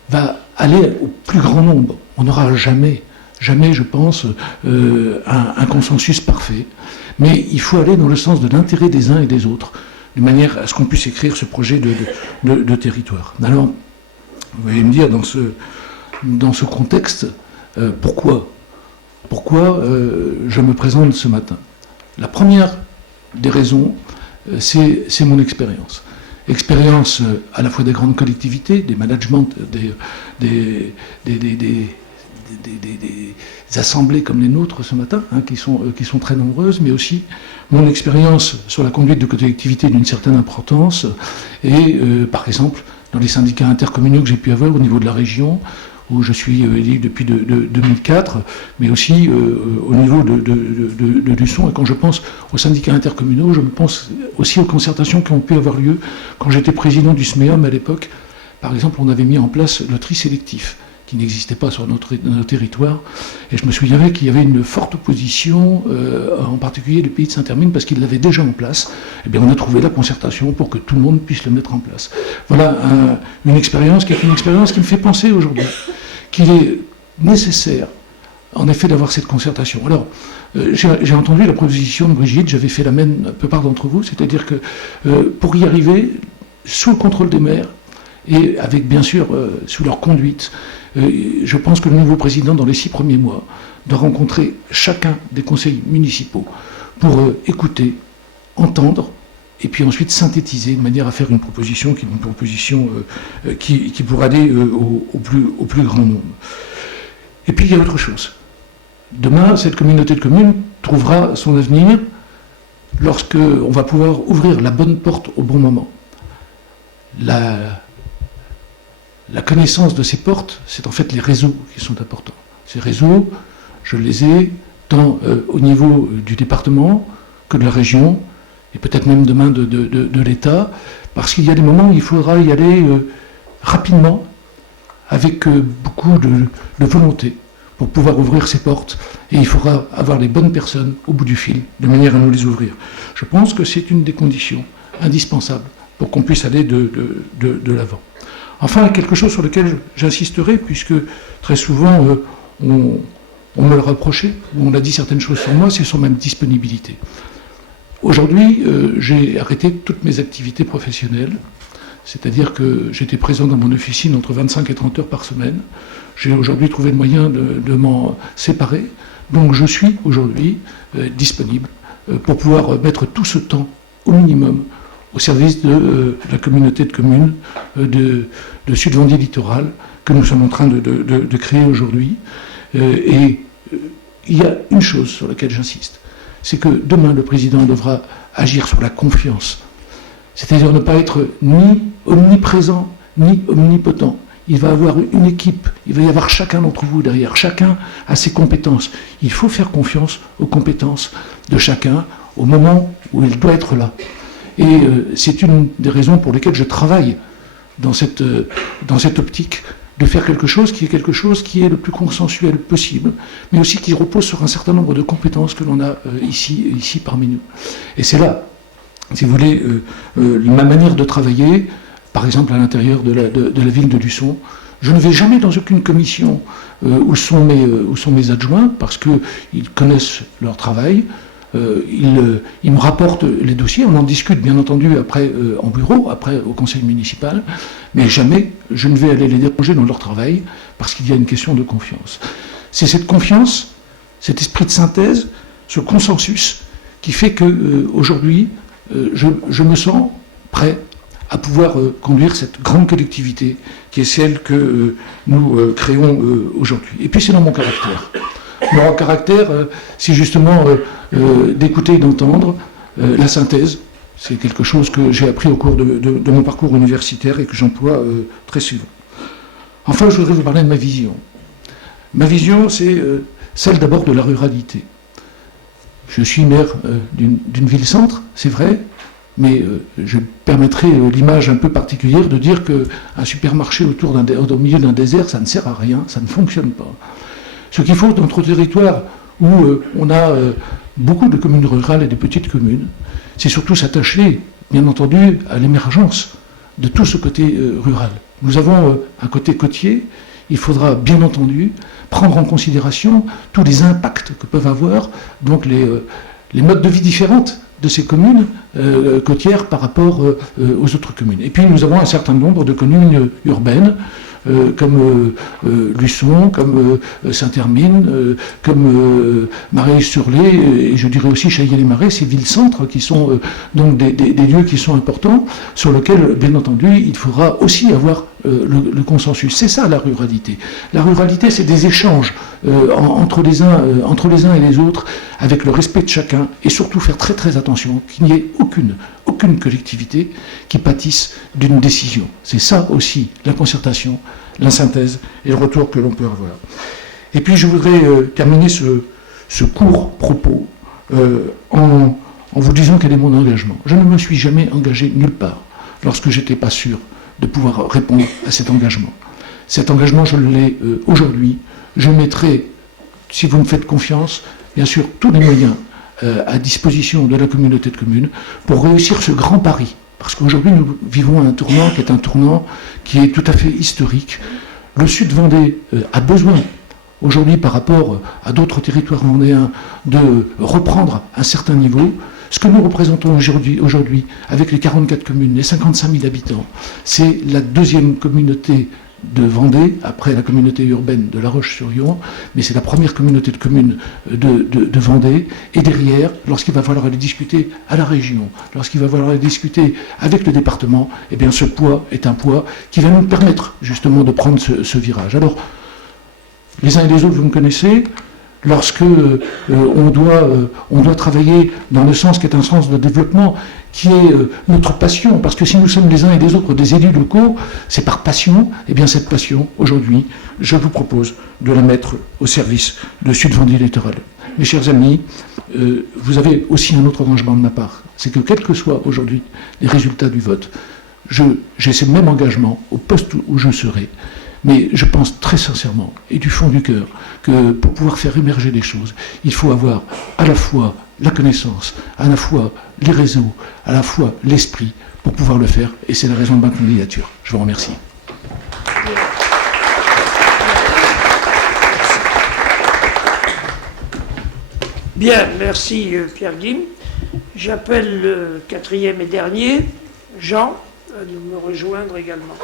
va aller au plus grand nombre. On n'aura jamais, je pense, un consensus parfait, mais il faut aller dans le sens de l'intérêt des uns et des autres, de manière à ce qu'on puisse écrire ce projet de territoire. Alors, vous allez me dire, dans ce contexte, pourquoi je me présente ce matin? La première des raisons, c'est mon expérience. Expérience à la fois des grandes collectivités, des managements, des assemblées comme les nôtres ce matin, hein, qui sont très nombreuses, mais aussi mon expérience sur la conduite de collectivités d'une certaine importance, et par exemple dans les syndicats intercommunaux que j'ai pu avoir au niveau de la région, où je suis élu depuis 2004, mais aussi au niveau de Luçon. Et quand je pense aux syndicats intercommunaux, je pense aussi aux concertations qui ont pu avoir lieu quand j'étais président du SMEOM à l'époque. Par exemple, on avait mis en place le tri sélectif, qui n'existait pas sur notre territoire. Et je me souviendrai qu'il y avait une forte opposition, en particulier du pays de Saint-Hermine, parce qu'il l'avait déjà en place. Eh bien, on a trouvé la concertation pour que tout le monde puisse le mettre en place. Voilà une expérience qui me fait penser aujourd'hui qu'il est nécessaire, en effet, d'avoir cette concertation. Alors, j'ai entendu la proposition de Brigitte, j'avais fait la même la plupart d'entre vous, c'est-à-dire que pour y arriver, sous le contrôle des maires, et avec, bien sûr, sous leur conduite, je pense que le nouveau président, dans les 6 premiers mois, doit rencontrer chacun des conseils municipaux pour écouter, entendre, et puis ensuite synthétiser, de manière à faire une proposition qui pourra aller au plus grand nombre. Et puis il y a autre chose. Demain, cette communauté de communes trouvera son avenir lorsque on va pouvoir ouvrir la bonne porte au bon moment. La connaissance de ces portes, c'est en fait les réseaux qui sont importants. Ces réseaux, je les ai tant au niveau du département que de la région, et peut-être même demain de l'État, parce qu'il y a des moments où il faudra y aller rapidement, avec beaucoup de volonté, pour pouvoir ouvrir ces portes, et il faudra avoir les bonnes personnes au bout du fil, de manière à nous les ouvrir. Je pense que c'est une des conditions indispensables pour qu'on puisse aller de l'avant. Enfin, quelque chose sur lequel j'insisterai, puisque très souvent on me le reprochait, ou on a dit certaines choses sur moi, c'est sur ma disponibilité. Aujourd'hui, j'ai arrêté toutes mes activités professionnelles, c'est-à-dire que j'étais présent dans mon officine entre 25 et 30 heures par semaine. J'ai aujourd'hui trouvé le moyen de m'en séparer, donc je suis aujourd'hui disponible pour pouvoir mettre tout ce temps au minimum au service de la communauté de communes de Sud-Vendée Littoral que nous sommes en train de créer aujourd'hui. Et il y a une chose sur laquelle j'insiste, c'est que demain le président devra agir sur la confiance, c'est-à-dire ne pas être ni omniprésent ni omnipotent. Il va avoir une équipe, il va y avoir chacun d'entre vous derrière, chacun a ses compétences. Il faut faire confiance aux compétences de chacun au moment où il doit être là. Et c'est une des raisons pour lesquelles je travaille dans cette optique de faire quelque chose qui est le plus consensuel possible, mais aussi qui repose sur un certain nombre de compétences que l'on a ici parmi nous. Et c'est là, si vous voulez, ma manière de travailler, par exemple à l'intérieur de la ville de Luçon. Je ne vais jamais dans aucune commission où sont mes adjoints, parce qu'ils connaissent leur travail. il me rapporte les dossiers, on en discute bien entendu après en bureau, après au conseil municipal, mais jamais je ne vais aller les déranger dans leur travail parce qu'il y a une question de confiance. C'est cette confiance, cet esprit de synthèse, ce consensus qui fait que aujourd'hui je me sens prêt à pouvoir conduire cette grande collectivité qui est celle que nous créons aujourd'hui. Et puis c'est dans mon caractère. Mon caractère, c'est justement d'écouter et d'entendre la synthèse. C'est quelque chose que j'ai appris au cours de mon parcours universitaire et que j'emploie très souvent. Enfin, je voudrais vous parler de ma vision. Ma vision, c'est celle d'abord de la ruralité. Je suis maire d'une ville-centre, c'est vrai, mais je permettrai l'image un peu particulière de dire qu'un supermarché au milieu d'un désert, ça ne sert à rien, ça ne fonctionne pas. Ce qu'il faut dans notre territoire où on a beaucoup de communes rurales et de petites communes, c'est surtout s'attacher, bien entendu, à l'émergence de tout ce côté rural. Nous avons un côté côtier, il faudra bien entendu prendre en considération tous les impacts que peuvent avoir donc les modes de vie différentes de ces communes côtières par rapport aux autres communes. Et puis nous avons un certain nombre de communes urbaines, comme Luçon, comme Saint-Hermine, comme Marais-sur-Lay, et je dirais aussi Chailly-les-Marais, ces villes-centres qui sont donc des lieux qui sont importants, sur lesquels, bien entendu, il faudra aussi avoir le consensus. C'est ça la ruralité. La ruralité, c'est des échanges entre les uns et les autres, avec le respect de chacun, et surtout faire très très attention qu'il n'y ait aucune collectivité qui pâtisse d'une décision. C'est ça aussi la concertation, la synthèse et le retour que l'on peut avoir. Et puis je voudrais terminer ce court propos en vous disant quel est mon engagement. Je ne me suis jamais engagé nulle part lorsque j'étais pas sûr de pouvoir répondre à cet engagement. Cet engagement, je l'ai aujourd'hui. Je mettrai, si vous me faites confiance, bien sûr, tous les moyens à disposition de la communauté de communes pour réussir ce grand pari. Parce qu'aujourd'hui, nous vivons un tournant qui est tout à fait historique. Le Sud Vendée a besoin, aujourd'hui, par rapport à d'autres territoires vendéens, de reprendre un certain niveau. Ce que nous représentons aujourd'hui, avec les 44 communes, les 55 000 habitants, c'est la deuxième communauté de Vendée, après la communauté urbaine de La Roche-sur-Yon, mais c'est la première communauté de communes de Vendée. Et derrière, lorsqu'il va falloir aller discuter à la région, lorsqu'il va falloir aller discuter avec le département, eh bien ce poids est un poids qui va nous permettre justement de prendre ce virage. Alors, les uns et les autres, vous me connaissez. Lorsque on doit travailler dans le sens qui est un sens de développement, qui est notre passion, parce que si nous sommes les uns et les autres des élus locaux, c'est par passion, et bien cette passion, aujourd'hui, je vous propose de la mettre au service de Sud Vendée Littoral. Mes chers amis, vous avez aussi un autre engagement de ma part, c'est que quels que soient aujourd'hui les résultats du vote, j'ai ce même engagement au poste où je serai. Mais je pense très sincèrement, et du fond du cœur, que pour pouvoir faire émerger des choses, il faut avoir à la fois la connaissance, à la fois les réseaux, à la fois l'esprit pour pouvoir le faire. Et c'est la raison de ma candidature. Je vous remercie. Bien, merci Pierre-Guim. J'appelle le quatrième et dernier, Jean, à nous me rejoindre également.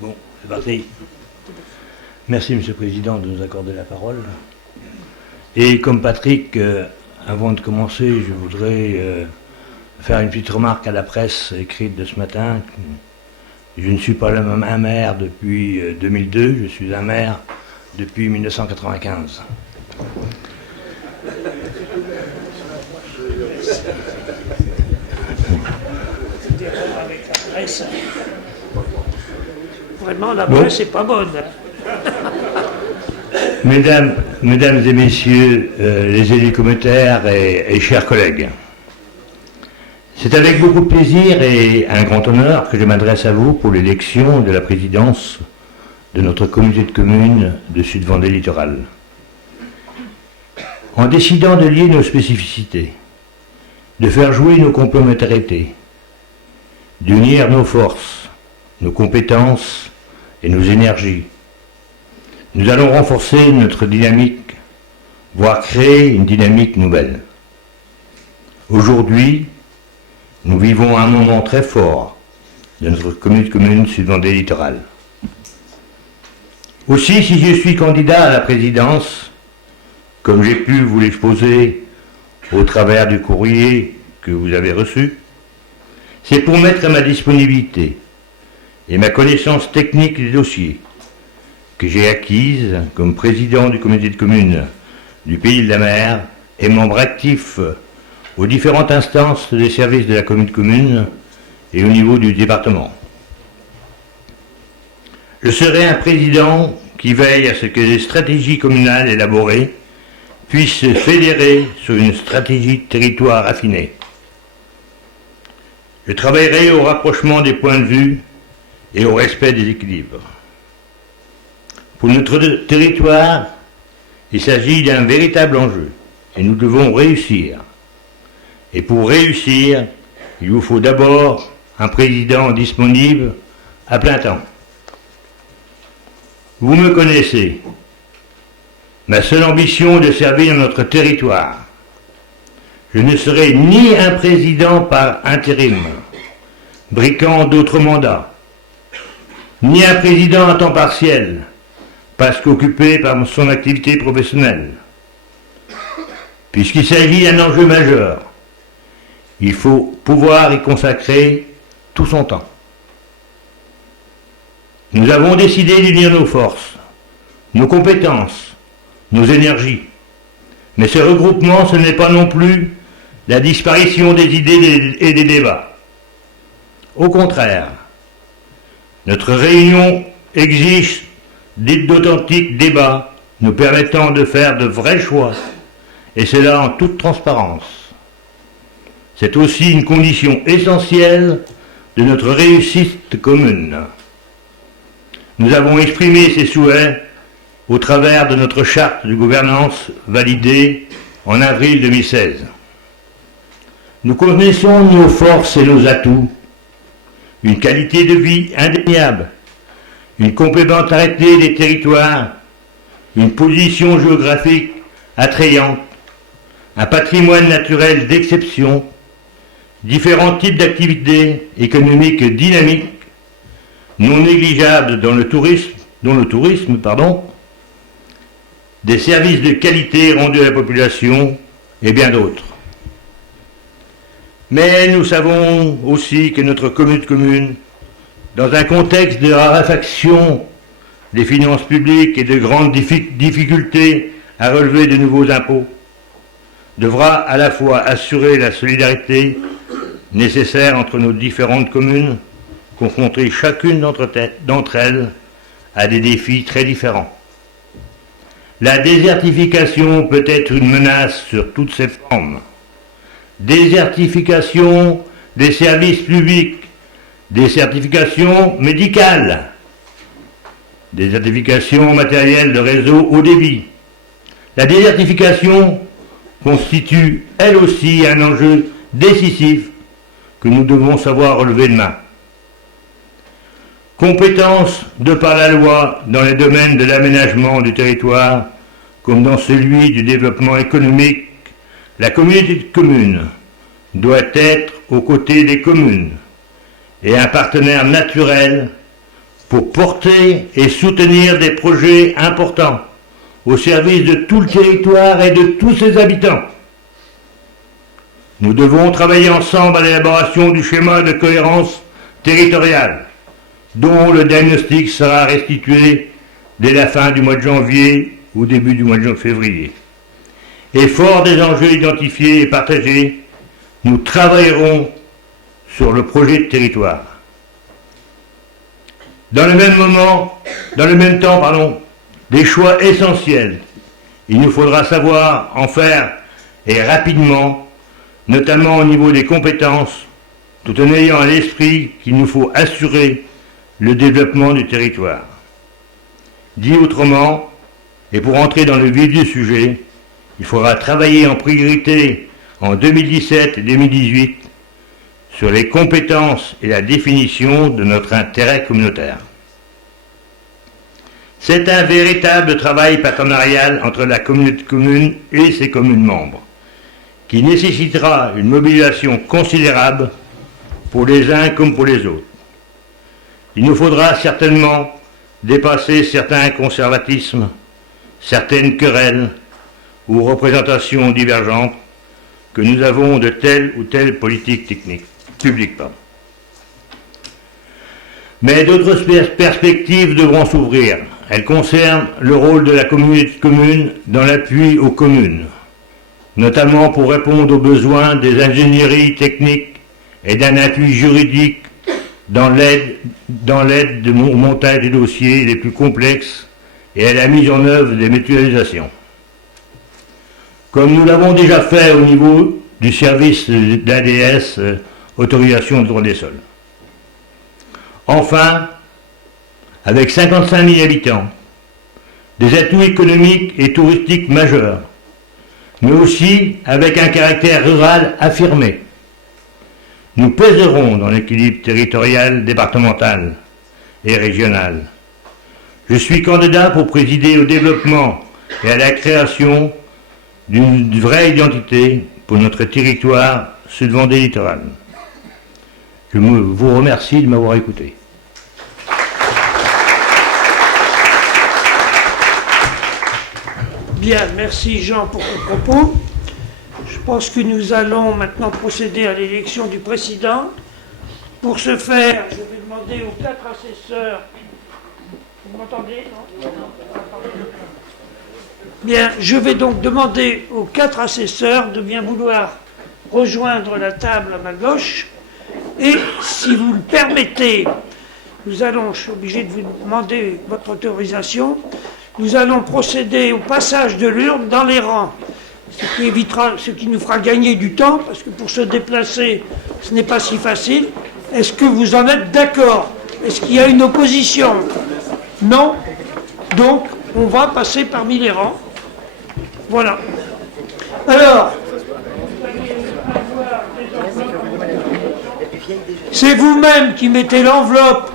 Bon, c'est parti. Merci, Monsieur le Président, de nous accorder la parole. Et comme Patrick, avant de commencer, je voudrais faire une petite remarque à la presse écrite de ce matin. Je ne suis pas un maire depuis 2002, je suis un maire depuis 1995. Avec la presse. Vraiment, la presse n'est pas bonne. Mesdames et messieurs les élus communautaires et chers collègues, c'est avec beaucoup de plaisir et un grand honneur que je m'adresse à vous pour l'élection de la présidence de notre communauté de communes de Sud-Vendée Littoral. En décidant de lier nos spécificités, de faire jouer nos complémentarités, d'unir nos forces, nos compétences et nos énergies, nous allons renforcer notre dynamique, voire créer une dynamique nouvelle. Aujourd'hui, nous vivons un moment très fort de notre communauté de communes Sud-Vendée Littoral. Aussi, si je suis candidat à la présidence, comme j'ai pu vous l'exposer au travers du courrier que vous avez reçu, c'est pour mettre à ma disponibilité et ma connaissance technique des dossiers que j'ai acquise comme président du comité de communes du Pays de la Mer et membre actif aux différentes instances des services de la commune de communes et au niveau du département. Je serai un président qui veille à ce que les stratégies communales élaborées puissent se fédérer sur une stratégie de territoire affinée. Je travaillerai au rapprochement des points de vue et au respect des équilibres. Pour notre territoire, il s'agit d'un véritable enjeu et nous devons réussir. Et pour réussir, il vous faut d'abord un président disponible à plein temps. Vous me connaissez. Ma seule ambition est de servir notre territoire. Je ne serai ni un président par intérim, briquant d'autres mandats, ni un président à temps partiel, parce qu'occupé par son activité professionnelle. Puisqu'il s'agit d'un enjeu majeur, il faut pouvoir y consacrer tout son temps. Nous avons décidé d'unir nos forces, nos compétences, nos énergies. Mais ce regroupement, ce n'est pas non plus la disparition des idées et des débats. Au contraire, notre réunion exige d'authentiques débats nous permettant de faire de vrais choix, et cela en toute transparence. C'est aussi une condition essentielle de notre réussite commune. Nous avons exprimé ces souhaits au travers de notre charte de gouvernance validée en avril 2016. Nous connaissons nos forces et nos atouts, une qualité de vie indéniable, une complémentarité des territoires, une position géographique attrayante, un patrimoine naturel d'exception, différents types d'activités économiques dynamiques, non négligeables dont le tourisme, des services de qualité rendus à la population et bien d'autres. Mais nous savons aussi que notre commune de communes, dans un contexte de raréfaction des finances publiques et de grandes difficultés à relever de nouveaux impôts, devra à la fois assurer la solidarité nécessaire entre nos différentes communes, confrontées chacune d'entre elles à des défis très différents. La désertification peut être une menace sur toutes ses formes. Désertification des services publics, désertification médicale, désertification matérielle de réseau haut débit. La désertification constitue elle aussi un enjeu décisif que nous devons savoir relever de main. Compétence de par la loi dans les domaines de l'aménagement du territoire comme dans celui du développement économique, la communauté de communes doit être aux côtés des communes et un partenaire naturel pour porter et soutenir des projets importants au service de tout le territoire et de tous ses habitants. Nous devons travailler ensemble à l'élaboration du schéma de cohérence territoriale, dont le diagnostic sera restitué dès la fin du mois de janvier ou début du mois de février. Et fort des enjeux identifiés et partagés, nous travaillerons sur le projet de territoire. Dans le même temps, Des choix essentiels. Il nous faudra savoir en faire et rapidement, notamment au niveau des compétences, tout en ayant à l'esprit qu'il nous faut assurer le développement du territoire. Dit autrement, et pour entrer dans le vif du sujet, il faudra travailler en priorité en 2017 et 2018 sur les compétences et la définition de notre intérêt communautaire. C'est un véritable travail partenarial entre la communauté de communes et ses communes membres, qui nécessitera une mobilisation considérable pour les uns comme pour les autres. Il nous faudra certainement dépasser certains conservatismes, certaines querelles ou représentations divergentes que nous avons de telle ou telle politique publique. Mais d'autres perspectives devront s'ouvrir. Elles concernent le rôle de la communauté de communes dans l'appui aux communes, notamment pour répondre aux besoins des ingénieries techniques et d'un appui juridique dans l'aide au montage des dossiers les plus complexes et à la mise en œuvre des mutualisations. Comme nous l'avons déjà fait au niveau du service d'ADS, autorisation de droit des sols. Enfin, avec 55 000 habitants, des atouts économiques et touristiques majeurs, mais aussi avec un caractère rural affirmé, nous pèserons dans l'équilibre territorial, départemental et régional. Je suis candidat pour présider au développement et à la création d'une vraie identité pour notre territoire Sud-Vendée littoral. Je vous remercie de m'avoir écouté. Bien, merci Jean pour vos propos. Je pense que nous allons maintenant procéder à l'élection du président. Pour ce faire, je vais demander aux 4 assesseurs. Vous m'entendez, non? Bien, je vais donc demander aux 4 assesseurs de bien vouloir rejoindre la table à ma gauche. Et si vous le permettez, je suis obligé de vous demander votre autorisation. Nous allons procéder au passage de l'urne dans les rangs, ce qui nous fera gagner du temps, parce que pour se déplacer, ce n'est pas si facile. Est-ce que vous en êtes d'accord? Est-ce qu'il y a une opposition? Non? Donc, on va passer parmi les rangs. Voilà. Alors, c'est vous-même qui mettez l'enveloppe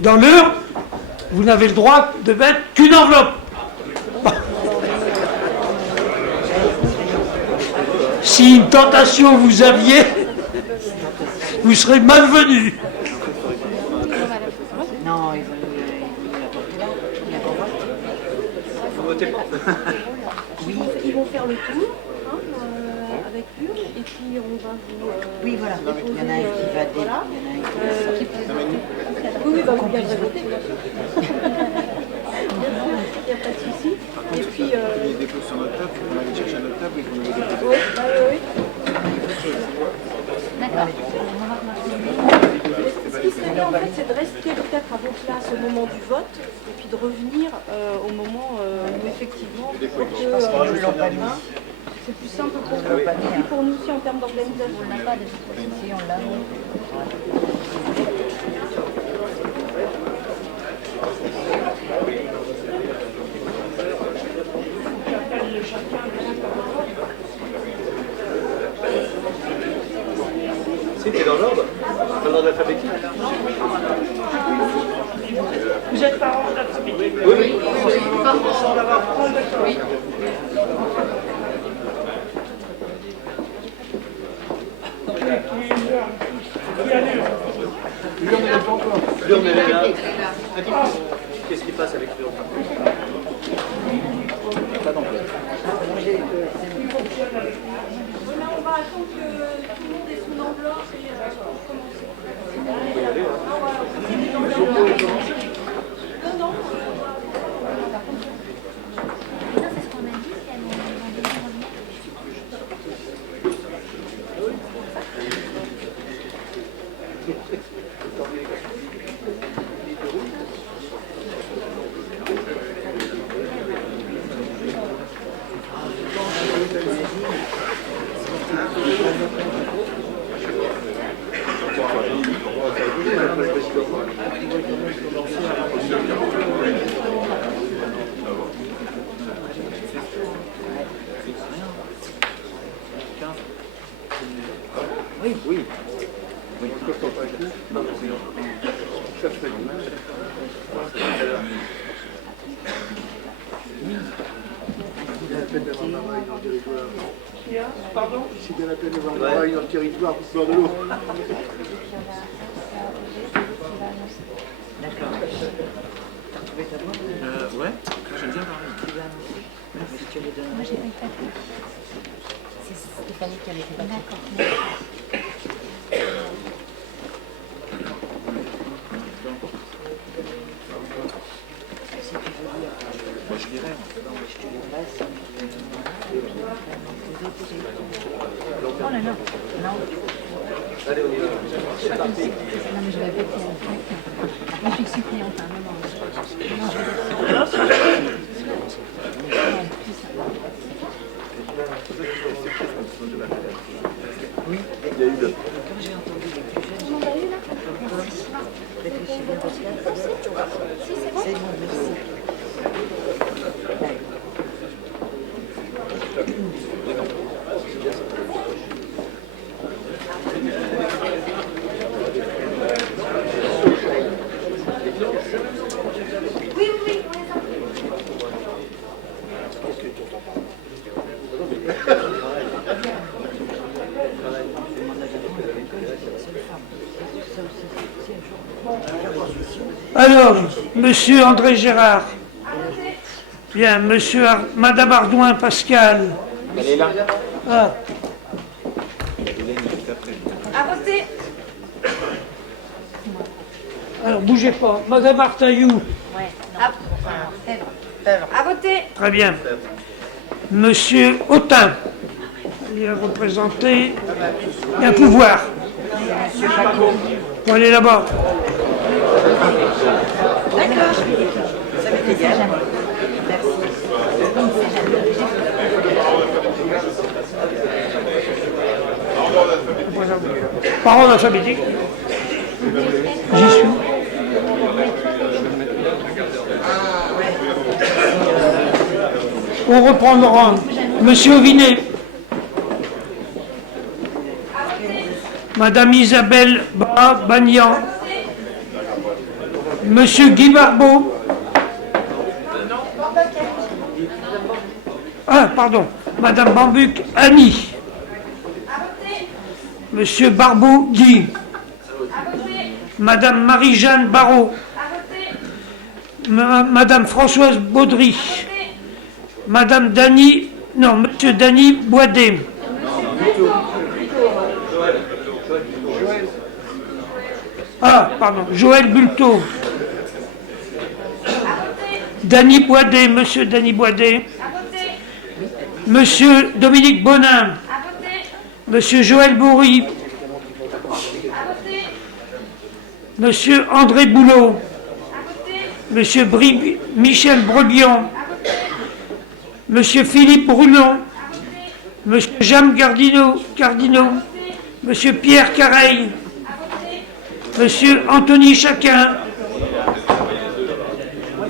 dans l'urne. Vous n'avez le droit de mettre qu'une enveloppe. Si une tentation vous aviez, vous serez malvenu. Non, il faut voter pour. Oui, ils vont faire le tour avec l'urne et puis on va vous. Oui, voilà. Il y en a un qui va voilà. Il y en a un qui Oui, bah, vous viendrez voter. Il n'y a pas de souci. Et puis. Les dépôts sur notre table, on allait chercher à notre table et qu'on allait déposer. Oui, oui. D'accord. Ce qui serait bien en fait, c'est de rester peut-être à vos places au moment du vote et puis de revenir au moment où effectivement. C'est plus simple pour vous et puis pour nous aussi en termes d'organisation. On n'a pas de si on l'a. C'était dans l'ordre? Dans l'ordre alphabétique? Vous êtes par ordre alphabétique? Oui, oui. Oui. L'urne, elle est là. Qu'est-ce qui passe avec l'urne? Pas d'enveloppe. Là, on va attendre que tout le monde ait son enveloppe et pour commencer. Non, non. C'est ce qu'on a dit, c'est Pardon? C'est bien la peine d'avoir un travail dans le territoire pour peur de l'eau. D'accord. T'as retrouvé ta voix? Ouais, j'aime bien parler. Tu vas annoncer? Même si tu les donnes. Moi, j'ai pas eu papier. C'est Stéphanie qui avait fait papier. D'accord. Si tu veux lire, Moi, je dirais. bon, je te les passe. Oh là là. Non, Allez, on y va. C'est parti. Non, mais je vais répéter en fait. Moi, je suis suppliante à un moment. Non, je vais dire. oui, Il y a eu le... quand j'ai entendu les plus jeunes, j'ai dit, réfléchis bien Pascal. C'est bon, merci. Alors, monsieur André Gérard. Bien, madame Ardouin Pascal. Elle est là. Ah, À voter. alors, bougez pas. Madame Artaillou. Ouais, non. À voter. Très bien. Monsieur Autain. Il a représenté un pouvoir. Pour aller là-bas. D'accord. Ça m'est égal. Merci. Parole alphabétique. J'y suis. On reprendra. Monsieur Ovinet. Madame Isabelle Bagnan. Monsieur Guy Barbeau. Ah, pardon. Madame Bambuc Annie. Monsieur Barbeau Guy. Madame Marie-Jeanne Barrault. Madame Françoise Baudry. Madame Dany. Non, Monsieur Dany Boisdet. Ah, pardon, Joël Bulto. Dany Boisdet, Monsieur Dany Boisdet. Monsieur Dominique Bonin. Monsieur Joël Bourri. Monsieur André Boulot. Monsieur Michel Brebion. Monsieur Philippe Brulon. Monsieur Jeanne Gardino. Monsieur Pierre Careil. Monsieur Anthony Chacun.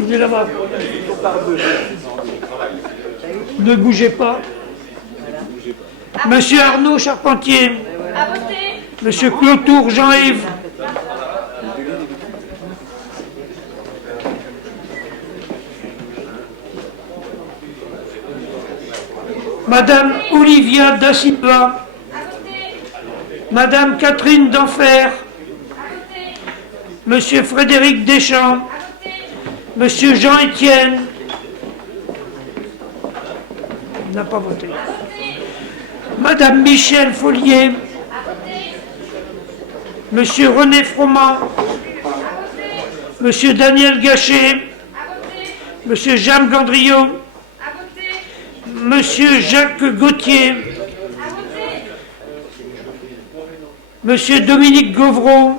Il est là-bas. Ne bougez pas. Monsieur Arnaud Charpentier. Monsieur Clotour Jean-Yves. Madame Olivia Da Silva. Madame Catherine d'Enfer. Monsieur Frédéric Deschamps. Monsieur Jean-Étienne. Il n'a pas voté. Madame Michel Follier. Monsieur René Froment. Monsieur Daniel Gachet. Monsieur Jean Gandriot. Monsieur Jacques Gauthier. Monsieur Dominique Gauvreau.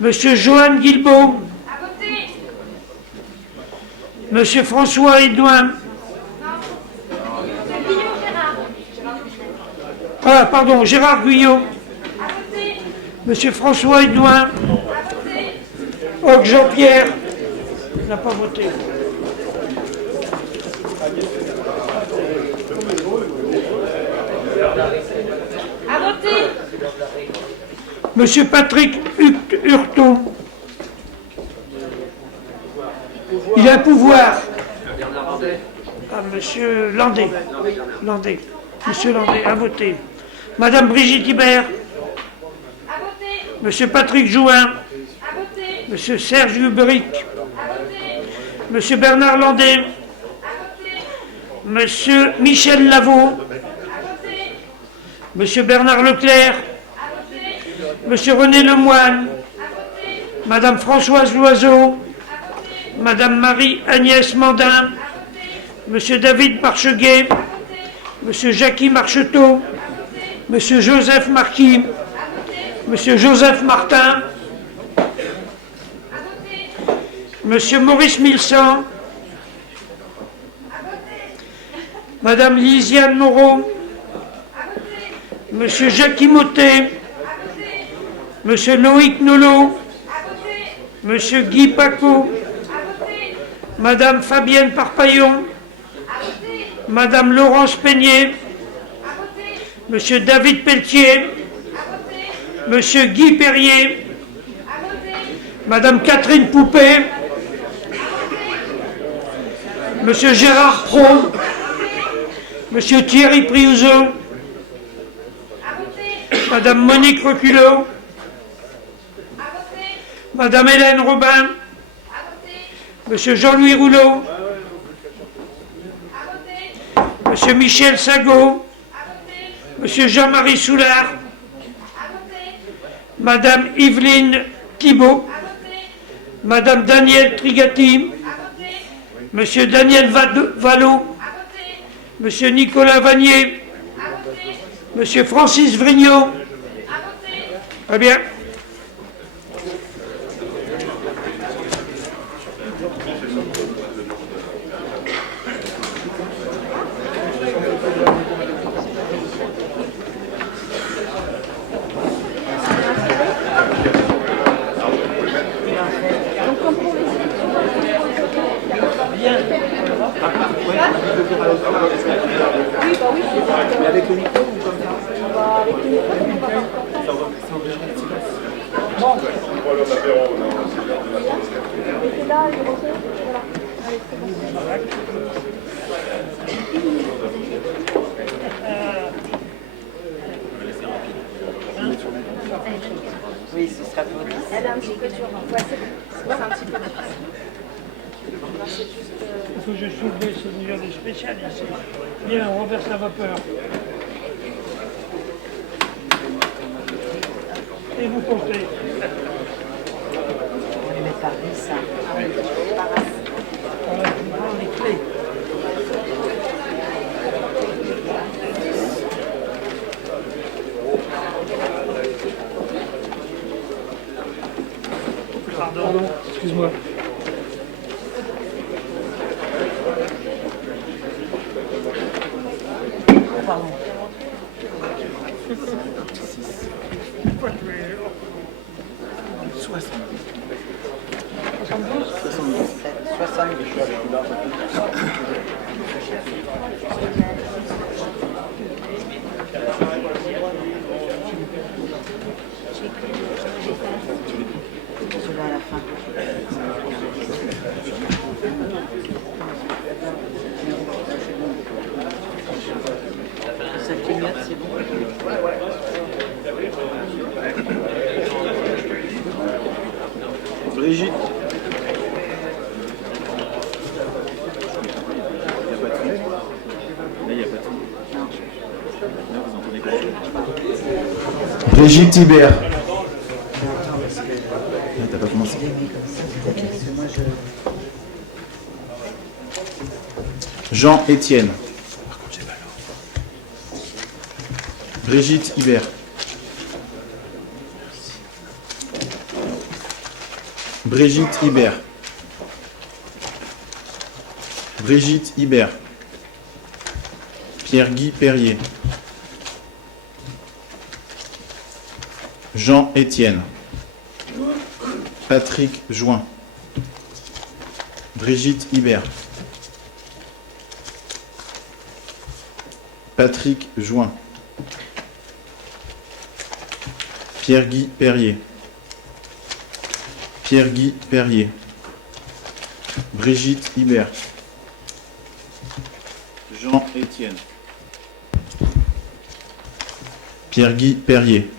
Monsieur Johan Guilbault. Monsieur François Edouin. Ah, pardon, Gérard Guyot. Monsieur François Edouin. Jean-Pierre. Il n'a pas voté. Monsieur Patrick Hurtaud. Il a un pouvoir. Ah, Monsieur Landais. Landais. Monsieur Landais, à voter. Madame Brigitte Hibert. Monsieur Patrick Jouin. Monsieur Serge Hubric. Monsieur Bernard Landais. Monsieur Michel Lavaux. Monsieur Bernard Leclerc. Monsieur René Lemoine. Madame Françoise Loiseau. Madame Marie-Agnès Mandin. Monsieur David Marcheguet. Monsieur Jackie Marcheteau. Monsieur Joseph Marquis. Monsieur Joseph Martin. Monsieur Maurice Milsan. Madame Lisiane Moreau. Monsieur Jackie Motet. Monsieur Loïc Nolot. Monsieur Guy Paco. Madame Fabienne Parpaillon. Madame Laurence Peignet. Monsieur David Pelletier. Monsieur Guy Perrier. Madame Catherine Poupet. Monsieur Gérard Pro. Monsieur Thierry Priouzeau. Madame Monique Reculot. Madame Hélène Robin. Monsieur Jean-Louis Rouleau. Monsieur Michel Sagot. Monsieur Jean-Marie Soulard. Madame Yveline Thibault. Madame Danielle Trigati. Monsieur Daniel Vallot. Monsieur Nicolas Vanier. Monsieur Francis Vrignot. Très bien. Mais avec le micro ou comme ça? Avec le micro, on va et là, il refait. Voilà. Allez, c'est bon. Oui, ce sera plus difficile. Elle est un petit peu dure. Ouais, c'est un petit peu difficile. Il faut que je soulève ce niveau de spécial ici. Bien, on renverse la vapeur. Et vous comptez. On les met par ça. Voilà, tu prends les clés. Pardon, excuse-moi. Pardon. Cela à la fin. Ça clignote, c'est bon. Brigitte. Il n'y a pas de son. Là, il n'y a pas de son. Là, vous entendez quoi? Brigitte Hibert. T'as pas commencé. Jean Étienne. Brigitte Hibert. Brigitte Hibert. Brigitte Hibert. Pierre-Guy Perrier. Jean Étienne. Patrick Jouin. Brigitte Hibert. Patrick Jouin. Pierre-Guy Perrier. Pierre-Guy Perrier. Brigitte Hibert. Jean-Étienne. Pierre-Guy Perrier.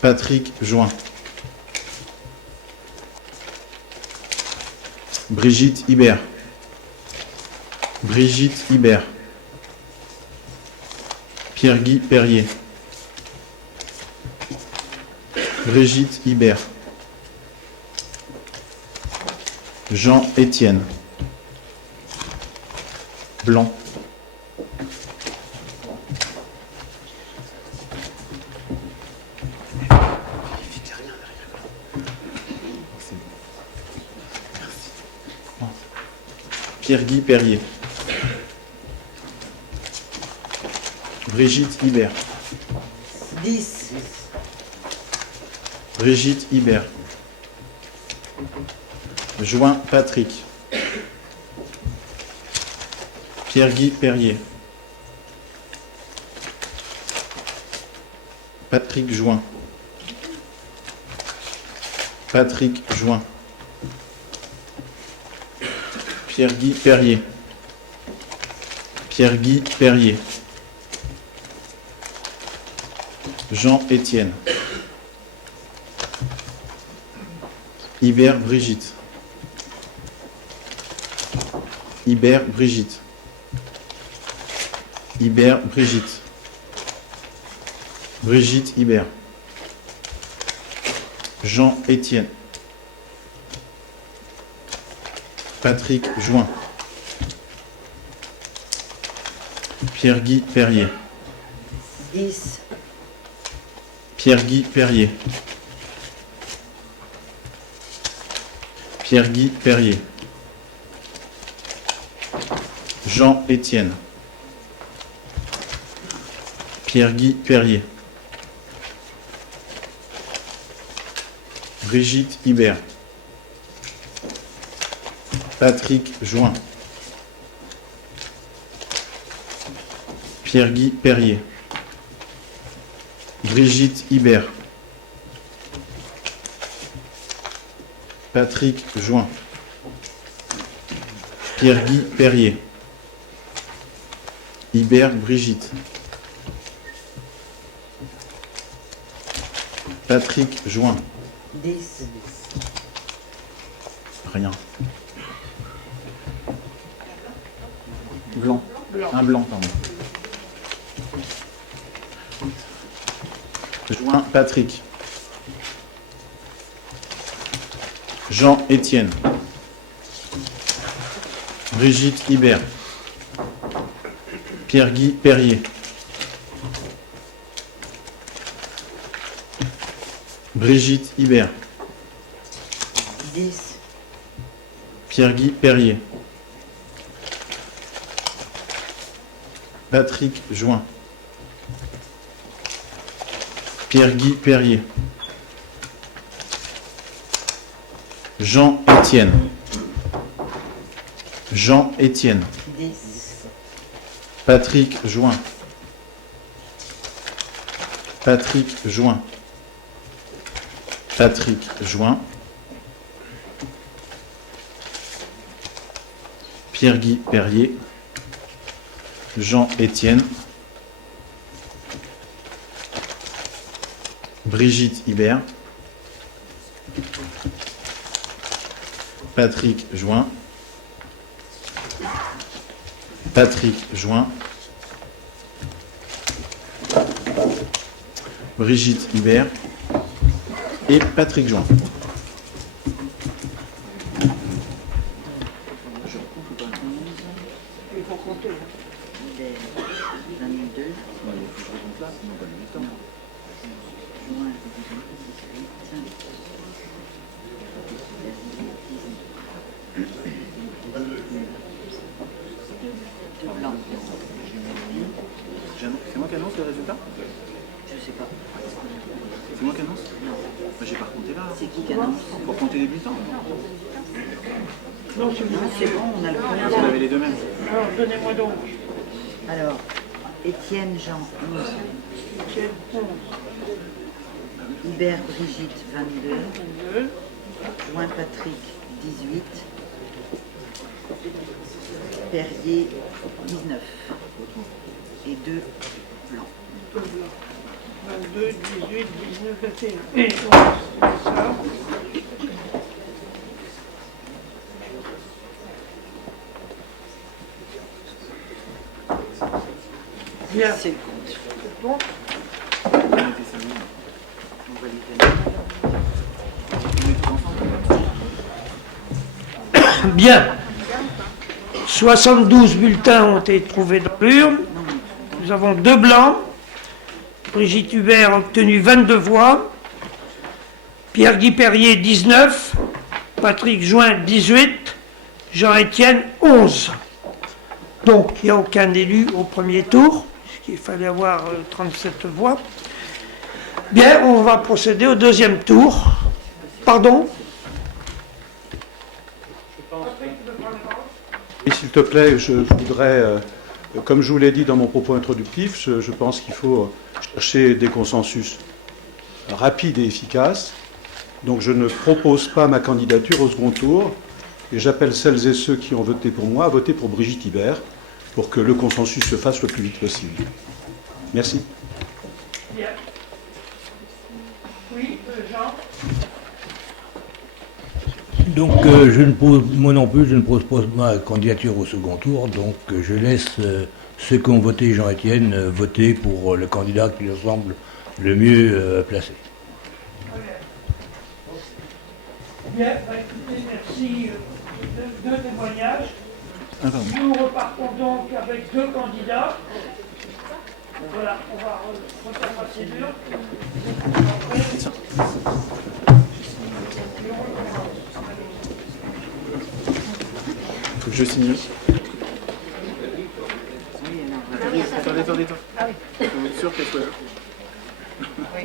Patrick Join. Brigitte Hibert. Brigitte Hibert. Pierre-Guy Perrier. Brigitte Hibert. Jean-Étienne. Blanc. Pierre-Guy Perrier. Brigitte Hibert. 10. Brigitte Hibert. Join Patrick. Pierre-Guy Perrier. Patrick Join. Patrick Join. Pierre-Guy Perrier. Pierre-Guy Perrier. Jean-Étienne. Hibert Brigitte. Hibert Brigitte. Hibert Brigitte. Brigitte Hibert. Jean-Étienne. Patrick Join. Pierre-Guy Perrier. 10. Pierre-Guy Perrier. Pierre-Guy Perrier. Jean-Étienne. Pierre-Guy Perrier. Brigitte Hibert. Patrick Join. Pierre-Guy Perrier. Brigitte Hibert. Patrick Join. Pierre-Guy Perrier. Hibert Brigitte. Patrick Join. 10. Rien. Blanc. Un blanc, pardon. Join Patrick. Jean-Étienne. Brigitte Hibert. Pierre-Guy Perrier. Brigitte Hibert. 10. Pierre-Guy Perrier. Patrick Join. Pierre-Guy Perrier. Jean-Étienne. Jean-Étienne. 10. Patrick Join. Patrick Join. Patrick Join. Pierre-Guy Perrier. Jean-Étienne. Brigitte Hibert. Patrick Join. Patrick Join. Brigitte Hibert et Patrick Join. Il faut compter. 22. Juin. Blanc. C'est moi qui annonce le résultat? Je sais pas. C'est moi qui annonce? Non. J'ai pas compté là. C'est qui annonce? Pour compter les bulletins. Non, c'est Non, c'est bon, on a le premier. Vous avez les deux mêmes. Alors, donnez-moi donc. Alors, Étienne Jean, 11. Tiens, 11. Hubert Brigitte 22. Joint Patrick 18. Perrier 19. Et 2 blancs. 22, 18, 19, 21. Et 11, c'est ça. Bien. C'est le compte. C'est bon. On va les donner. Bien. 72 bulletins ont été trouvés dans l'urne. Nous avons 2 blancs. Brigitte Hubert a obtenu 22 voix. Pierre-Guy Perrier, 19. Patrick Join, 18. Jean-Étienne, 11. Donc, il n'y a aucun élu au premier tour, puisqu'il fallait avoir 37 voix. Bien, on va procéder au deuxième tour. Pardon ? Et s'il te plaît, je voudrais, comme je vous l'ai dit dans mon propos introductif, je pense qu'il faut chercher des consensus rapides et efficaces. Donc je ne propose pas ma candidature au second tour et j'appelle celles et ceux qui ont voté pour moi à voter pour Brigitte Hubert pour que le consensus se fasse le plus vite possible. Merci. Bien. Oui, Jean ? Donc, moi non plus, je ne propose pas ma candidature au second tour, donc je laisse ceux qui ont voté Jean-Étienne voter pour le candidat qui leur semble le mieux placé. Bien, écoutez, merci de deux témoignages. Nous repartons donc avec 2 candidats. Voilà, on va refaire la procédure. Il faut que je signe. Attendez. Ah oui. Il faut être sûr qu'elle soit là. Oui.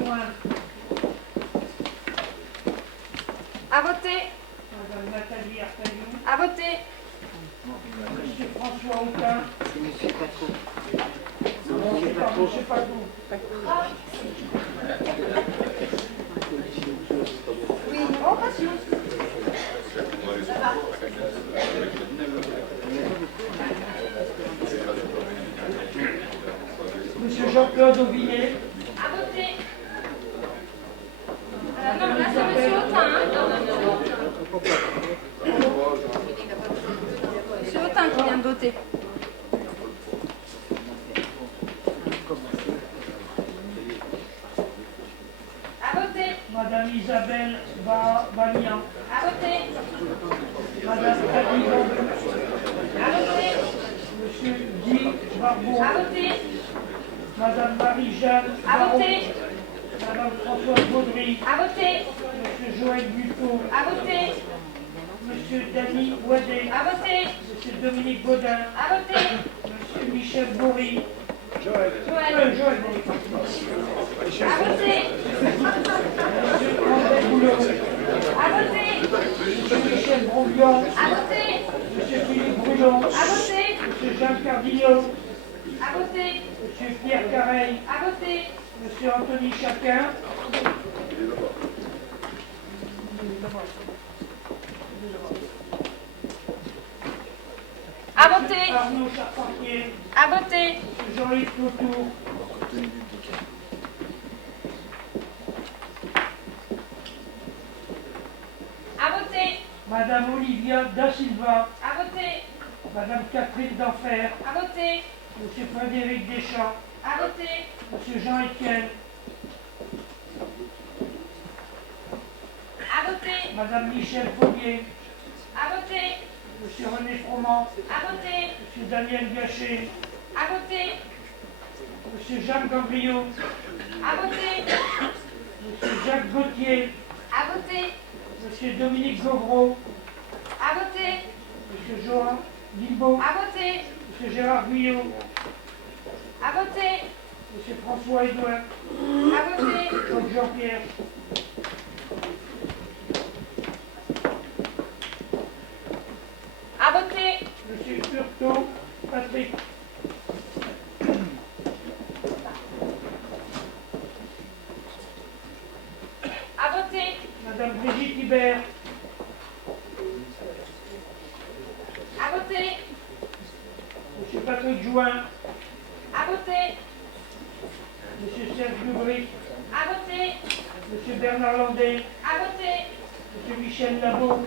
adjointe. À voter. Madame Nathalie Artagnou. À voter. Monsieur François Autain. C'est monsieur Paco. Non, c'est pas monsieur Paco. Oui, en passion. Monsieur Jean-Claude Auvillet. À voter. Non, là c'est monsieur Autain. Monsieur Autain qui vient de voter. À voter. Madame Isabelle Valian. À voter. Madame Cathy Bambou. À voter. Monsieur Guy Barbeau. À voter. Madame Marie-Jeanne À Barrault. voter. Madame Françoise Baudry. À voter. Monsieur Joël Buteau. À voter. Monsieur Dany Ouadet. À voter. Monsieur Dominique Baudin. À voter. Monsieur Michel Bory. Joël. Joël Bory. À voter. Monsieur André Boulot. À voter. Monsieur Michel Brouillon. À voter. Monsieur Philippe Brulon. À voter. Monsieur Jean Cardinot. À voter. Monsieur Pierre Careil. À voter. Monsieur Anthony Chacun. À voter. Arnaud Charpentier. À voter. Monsieur Jean-Yves Clotour. À voter. Madame Olivia Da Silva. À voter. Madame Catherine Denfer. À voter. Monsieur Frédéric Deschamps. À voter. Monsieur Jean-Étienne. À voter. Madame Michel Faubier. À voter. Monsieur René Froment. À voter. Monsieur Daniel Gachet. À voter. Monsieur Jacques Gambriot. À voter. Monsieur Jacques Gauthier. À voter. Monsieur Dominique Gauvreau. À voter. Monsieur Johan Guilbault. À voter. Monsieur Gérard Guyot. À voter. Monsieur François Edouard. À voter. Donc Jean-Pierre. À voter. Monsieur Hurtaud. Patrick. À voter. Madame Brigitte Hibert. À voter. Monsieur Patrick Jouin. À voter. Monsieur Serge Lubry. À voter. Monsieur Bernard Landais. À voter. Monsieur Michel Labot.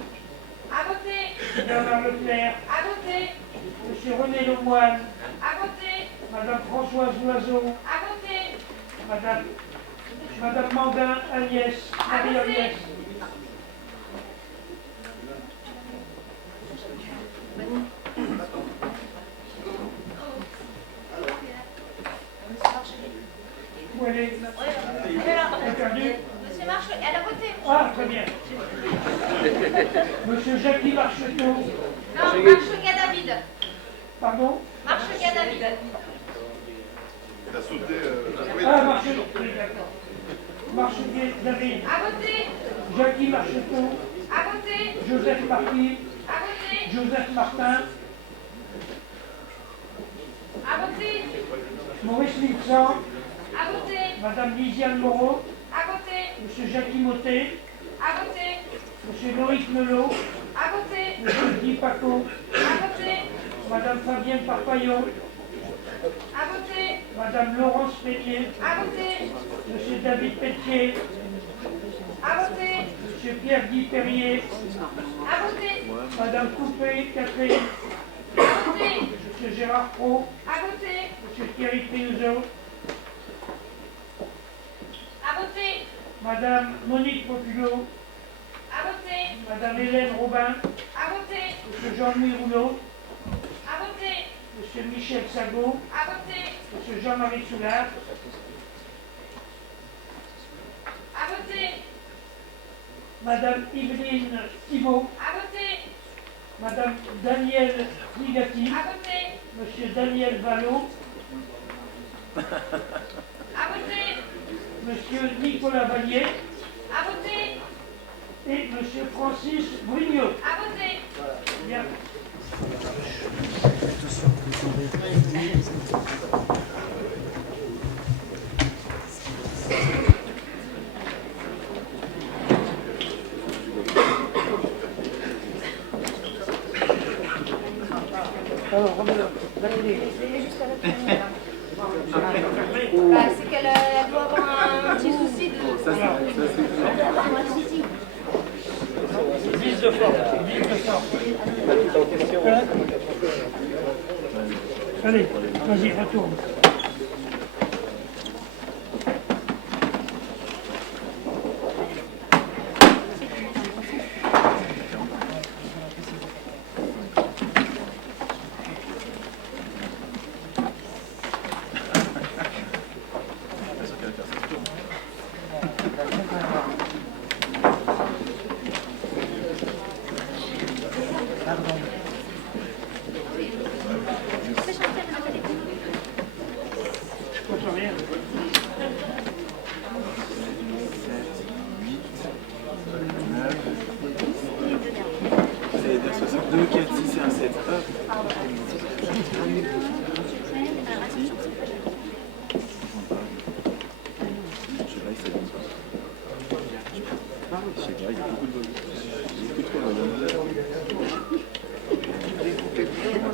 À voter. Bernard Leclerc. À voter. Monsieur René Lemoine. À voter. Madame Françoise Loiseau. À voter. Madame Mandin Agnès. Marie Agnès. Où elle est? Elle est perdue? Monsieur Marche, elle a voté. Ah, très bien. Monsieur Jackie Marcheteau. Non, Marche David. Pardon? Marche David. Il a sauté. Ah, Marcheteau, oui, d'accord. Marcheteau David. À voter. Jackie Marcheteau. À voter. Joseph Marquis. À voter. Joseph Martin. À voter. Maurice Vincent. À voter. Madame Lisiane Moreau. À voter. Monsieur Jackie Motet. À voter. Monsieur Maurice Melot. À voter. Monsieur Guy Paco. À voter. Madame Fabienne Parpaillon. À voter. Madame Laurence Pellier. À voter. Monsieur David Pelletier. À voter. Monsieur Pierre-Guy Perrier. À voter. Madame Coupé Catherine. À voter. Monsieur Gérard Pro. À voter. Monsieur Thierry Piuso. À voter. Madame Monique Populot. À voter. Madame Hélène Robin. À voter. Monsieur Jean-Louis Rouleau. À voter. Monsieur Michel Sagot. À voter. Monsieur Jean-Marie Soulard. À voter. Madame Yveline Thibault. À voter. Madame Danielle Ligati. À voter. Monsieur Daniel Vallot. À voter. Monsieur Nicolas Vallier. À voter. Et Monsieur Francis Brugnot. À voter. Bien. Alors, Valérie. C'est qu'elle doit avoir un petit souci de... Mise de forme. Allez, vas-y, retourne.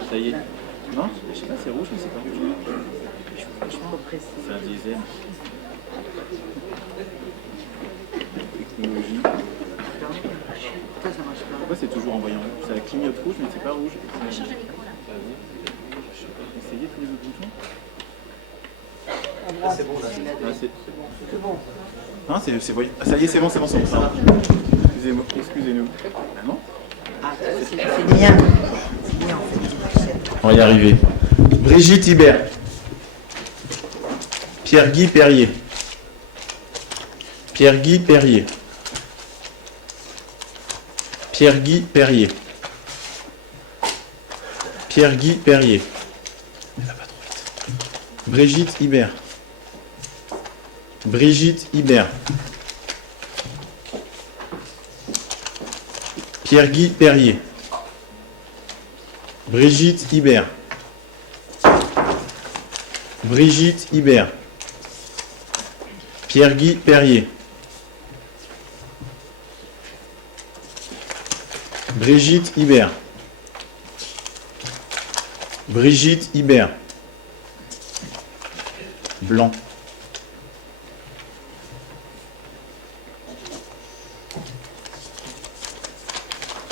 Ça y est. Non, je sais pas, c'est rouge, mais c'est pas rouge. C'est un diesel. Technologie. Pourquoi c'est toujours en voyant rouge? Ça clignote rouge, mais c'est pas rouge. On va changer de micro là. Essayez tous les autres boutons. C'est bon, là. Ah, c'est bon. Non, c'est voyant. Ça y est, c'est bon, c'est bon, c'est bon. Excusez-moi, excusez-nous. Ah non? Ah, c'est bien. On va y arriver. Brigitte Hibert. Pierre-Guy Perrier. Pierre-Guy Perrier. Pierre-Guy Perrier. Pierre-Guy Perrier. Elle va pas trop vite. Brigitte Hibert. Brigitte Hibert. Pierre-Guy Perrier. Brigitte Hibert. Brigitte Hibert. Pierre-Guy Perrier. Brigitte Hibert. Brigitte Hibert. Blanc.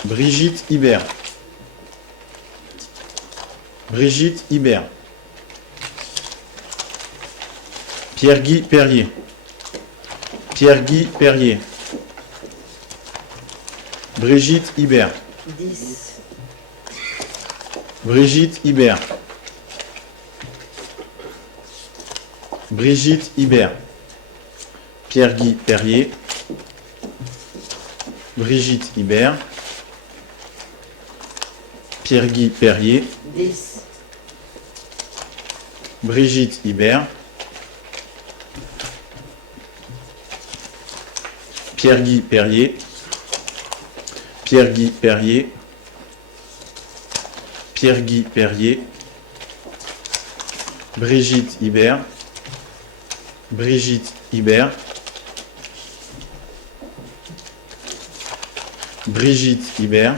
Brigitte Hibert. Brigitte Hibert. Pierre-Guy Perrier. Pierre-Guy Perrier. Brigitte Hibert. 10. Brigitte Hibert. Brigitte Hibert. Pierre-Guy Perrier. Brigitte Hibert. Pierre-Guy Perrier. 10. Brigitte Hibert. Pierre-Guy Perrier. Pierre-Guy Perrier. Pierre-Guy Perrier. Brigitte Hibert. Brigitte Hibert. Brigitte Hibert.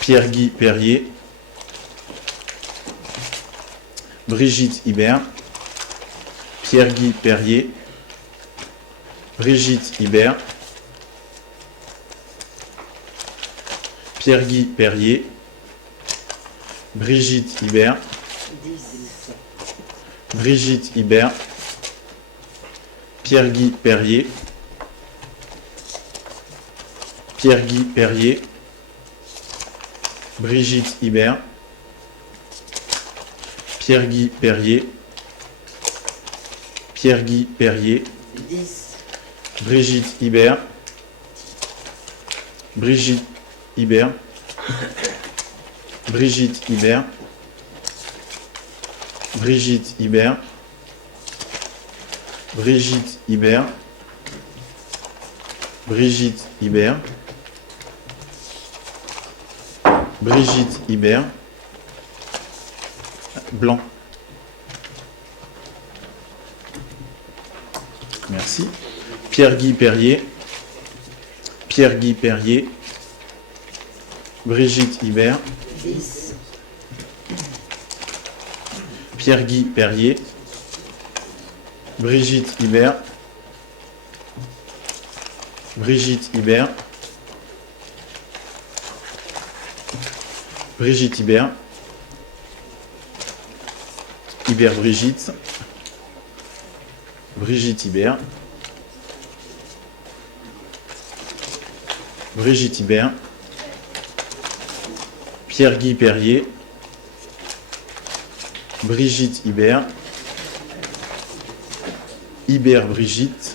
Pierre-Guy Perrier. Brigitte Hibert. Pierre-Guy Perrier. Brigitte Hibert. Pierre-Guy Perrier. Brigitte Hibert. 10. Brigitte Hibert. Pierre-Guy Perrier. Pierre-Guy Perrier. Brigitte Hibert. Pierre-Guy Perrier. Pierre-Guy Perrier. 10. Brigitte Hibert. Brigitte Hibert. Brigitte Hibert. Brigitte Hibert. Brigitte Hibert. Brigitte Hibert. Brigitte Hibert. Blanc. Merci. Pierre-Guy Perrier. Pierre-Guy Perrier. Brigitte Hibert. 10. Pierre-Guy Perrier. Brigitte Hibert. Brigitte Hibert. Brigitte Hibert. Hibert Brigitte. Brigitte Hibert. Brigitte Hibert. Pierre-Guy Perrier. Brigitte Hibert. Hibert Brigitte.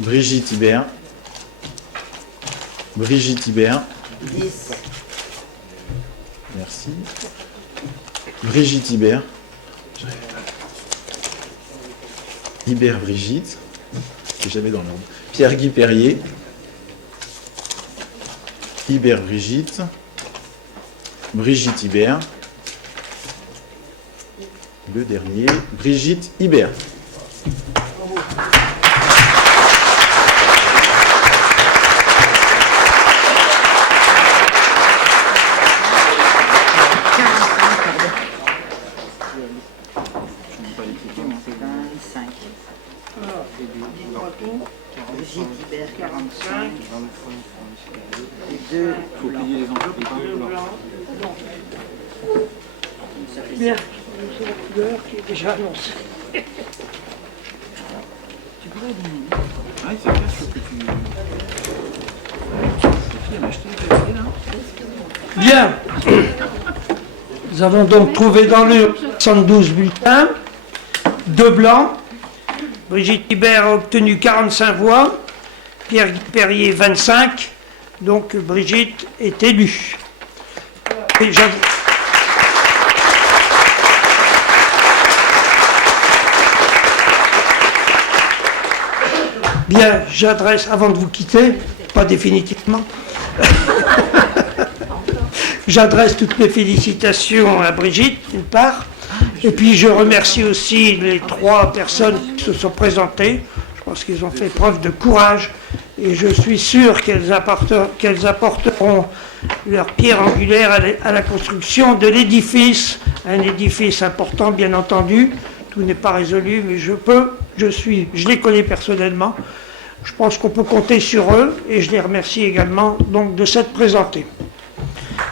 Brigitte Hibert. Brigitte Hibert. 10. Merci. Brigitte Hibert. Hibert Brigitte. C'est jamais dans l'ordre. Pierre-Guy Perrier. Hibert Brigitte. Brigitte Hibert. Le dernier, Brigitte Hibert. Brigitte Hibert, 45. 2. Il faut plier les enveloppes. Bien, c'est la couleur qui est déjà annoncée. Tu pourrais donner. Ouais, c'est clair, je trouve que tu. Elle m'a acheté, là. Bien. Nous avons donc trouvé dans l'urne 72 bulletins, 2 blancs. Brigitte Hibert a obtenu 45 voix, Pierre Perrier 25, donc Brigitte est élue. Et bien, j'adresse, avant de vous quitter, pas définitivement, j'adresse toutes mes félicitations à Brigitte, d'une part, et puis je remercie aussi les 3 personnes qui se sont présentées. Je pense qu'ils ont fait preuve de courage, et je suis sûr qu'elles apporteront leur pierre angulaire à la construction de l'édifice, un édifice important bien entendu. Tout n'est pas résolu, mais je les connais personnellement. Je pense qu'on peut compter sur eux, et je les remercie également donc de s'être présentés.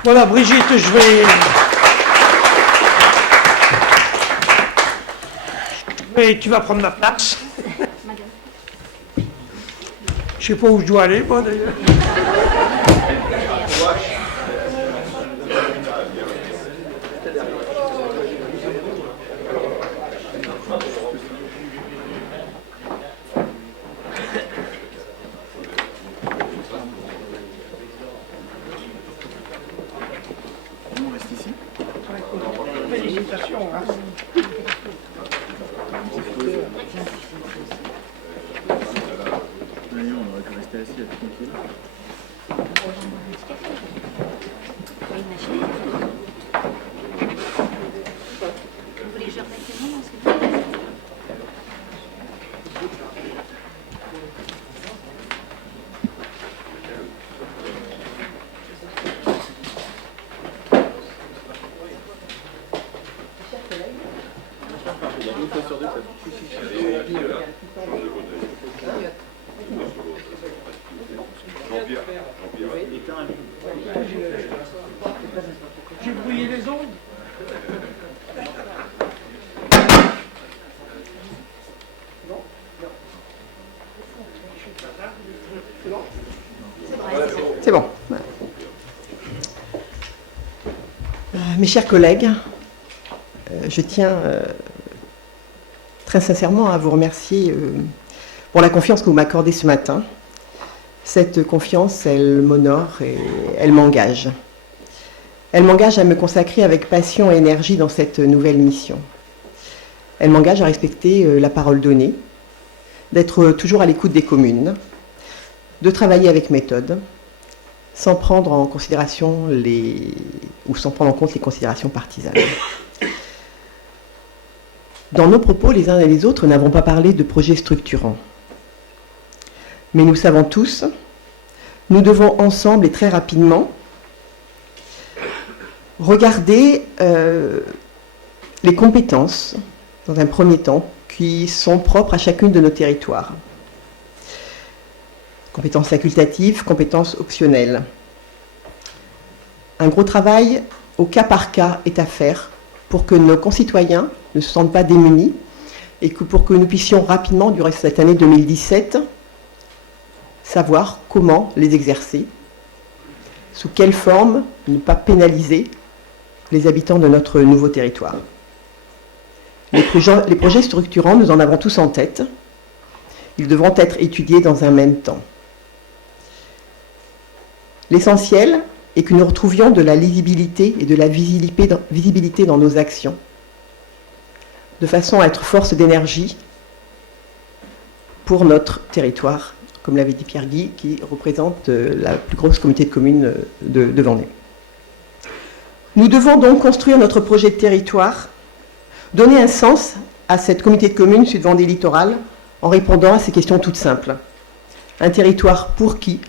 Voilà, Brigitte, tu vas prendre ma place. Je sais pas où je dois aller, moi, d'ailleurs. On reste ici. Félicitations. Hein. D'ailleurs, on aurait pu rester assis tranquille. Vous voulez que je remette le nom dans ce que J'ai brouillé les ondes. C'est bon. Mes chers collègues, je tiens très sincèrement à vous remercier pour la confiance que vous m'accordez ce matin. Cette confiance, elle m'honore et elle m'engage. Elle m'engage à me consacrer avec passion et énergie dans cette nouvelle mission. Elle m'engage à respecter la parole donnée d'être toujours à l'écoute des communes, de travailler avec méthode, sans prendre en considération sans prendre en compte les considérations partisanes. Dans nos propos, les uns et les autres n'avons pas parlé de projets structurants. Mais nous savons tous, nous devons ensemble et très rapidement regarder les compétences, dans un premier temps, qui sont propres à chacune de nos territoires. Compétences facultatives, compétences optionnelles. Un gros travail au cas par cas est à faire pour que nos concitoyens ne se sentent pas démunis et pour que nous puissions rapidement, durant cette année 2017, savoir comment les exercer, sous quelle forme ne pas pénaliser les habitants de notre nouveau territoire. Les projets structurants, nous en avons tous en tête. Ils devront être étudiés dans un même temps. L'essentiel est que nous retrouvions de la lisibilité et de la visibilité dans nos actions, de façon à être force d'énergie pour notre territoire, comme l'avait dit Pierre Guy, qui représente la plus grosse communauté de communes de Vendée. Nous devons donc construire notre projet de territoire, donner un sens à cette communauté de communes Sud-Vendée Littoral en répondant à ces questions toutes simples. Un territoire pour qui?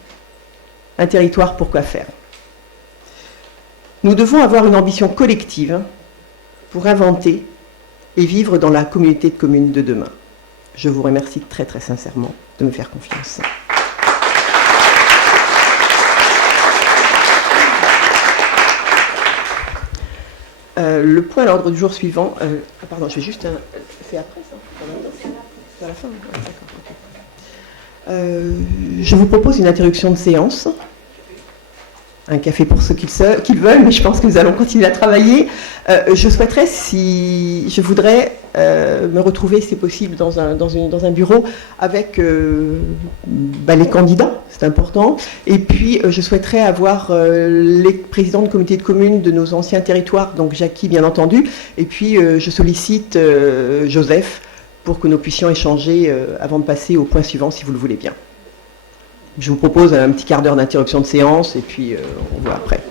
Un territoire pour quoi faire? Nous devons avoir une ambition collective pour inventer et vivre dans la communauté de communes de demain. Je vous remercie très très sincèrement de me faire confiance. Le point à l'ordre du jour suivant... pardon, je vais juste... c'est après ça? C'est à la fin? D'accord. Je vous propose une interruption de séance. Un café pour ceux qui le veulent, mais je pense que nous allons continuer à travailler. Je voudrais me retrouver, si possible, dans un bureau avec les candidats, c'est important. Et puis, je souhaiterais avoir les présidents de comités de communes de nos anciens territoires, donc Jackie, bien entendu. Et puis, je sollicite Joseph pour que nous puissions échanger avant de passer au point suivant, si vous le voulez bien. Je vous propose un petit quart d'heure d'interruption de séance et puis on voit après.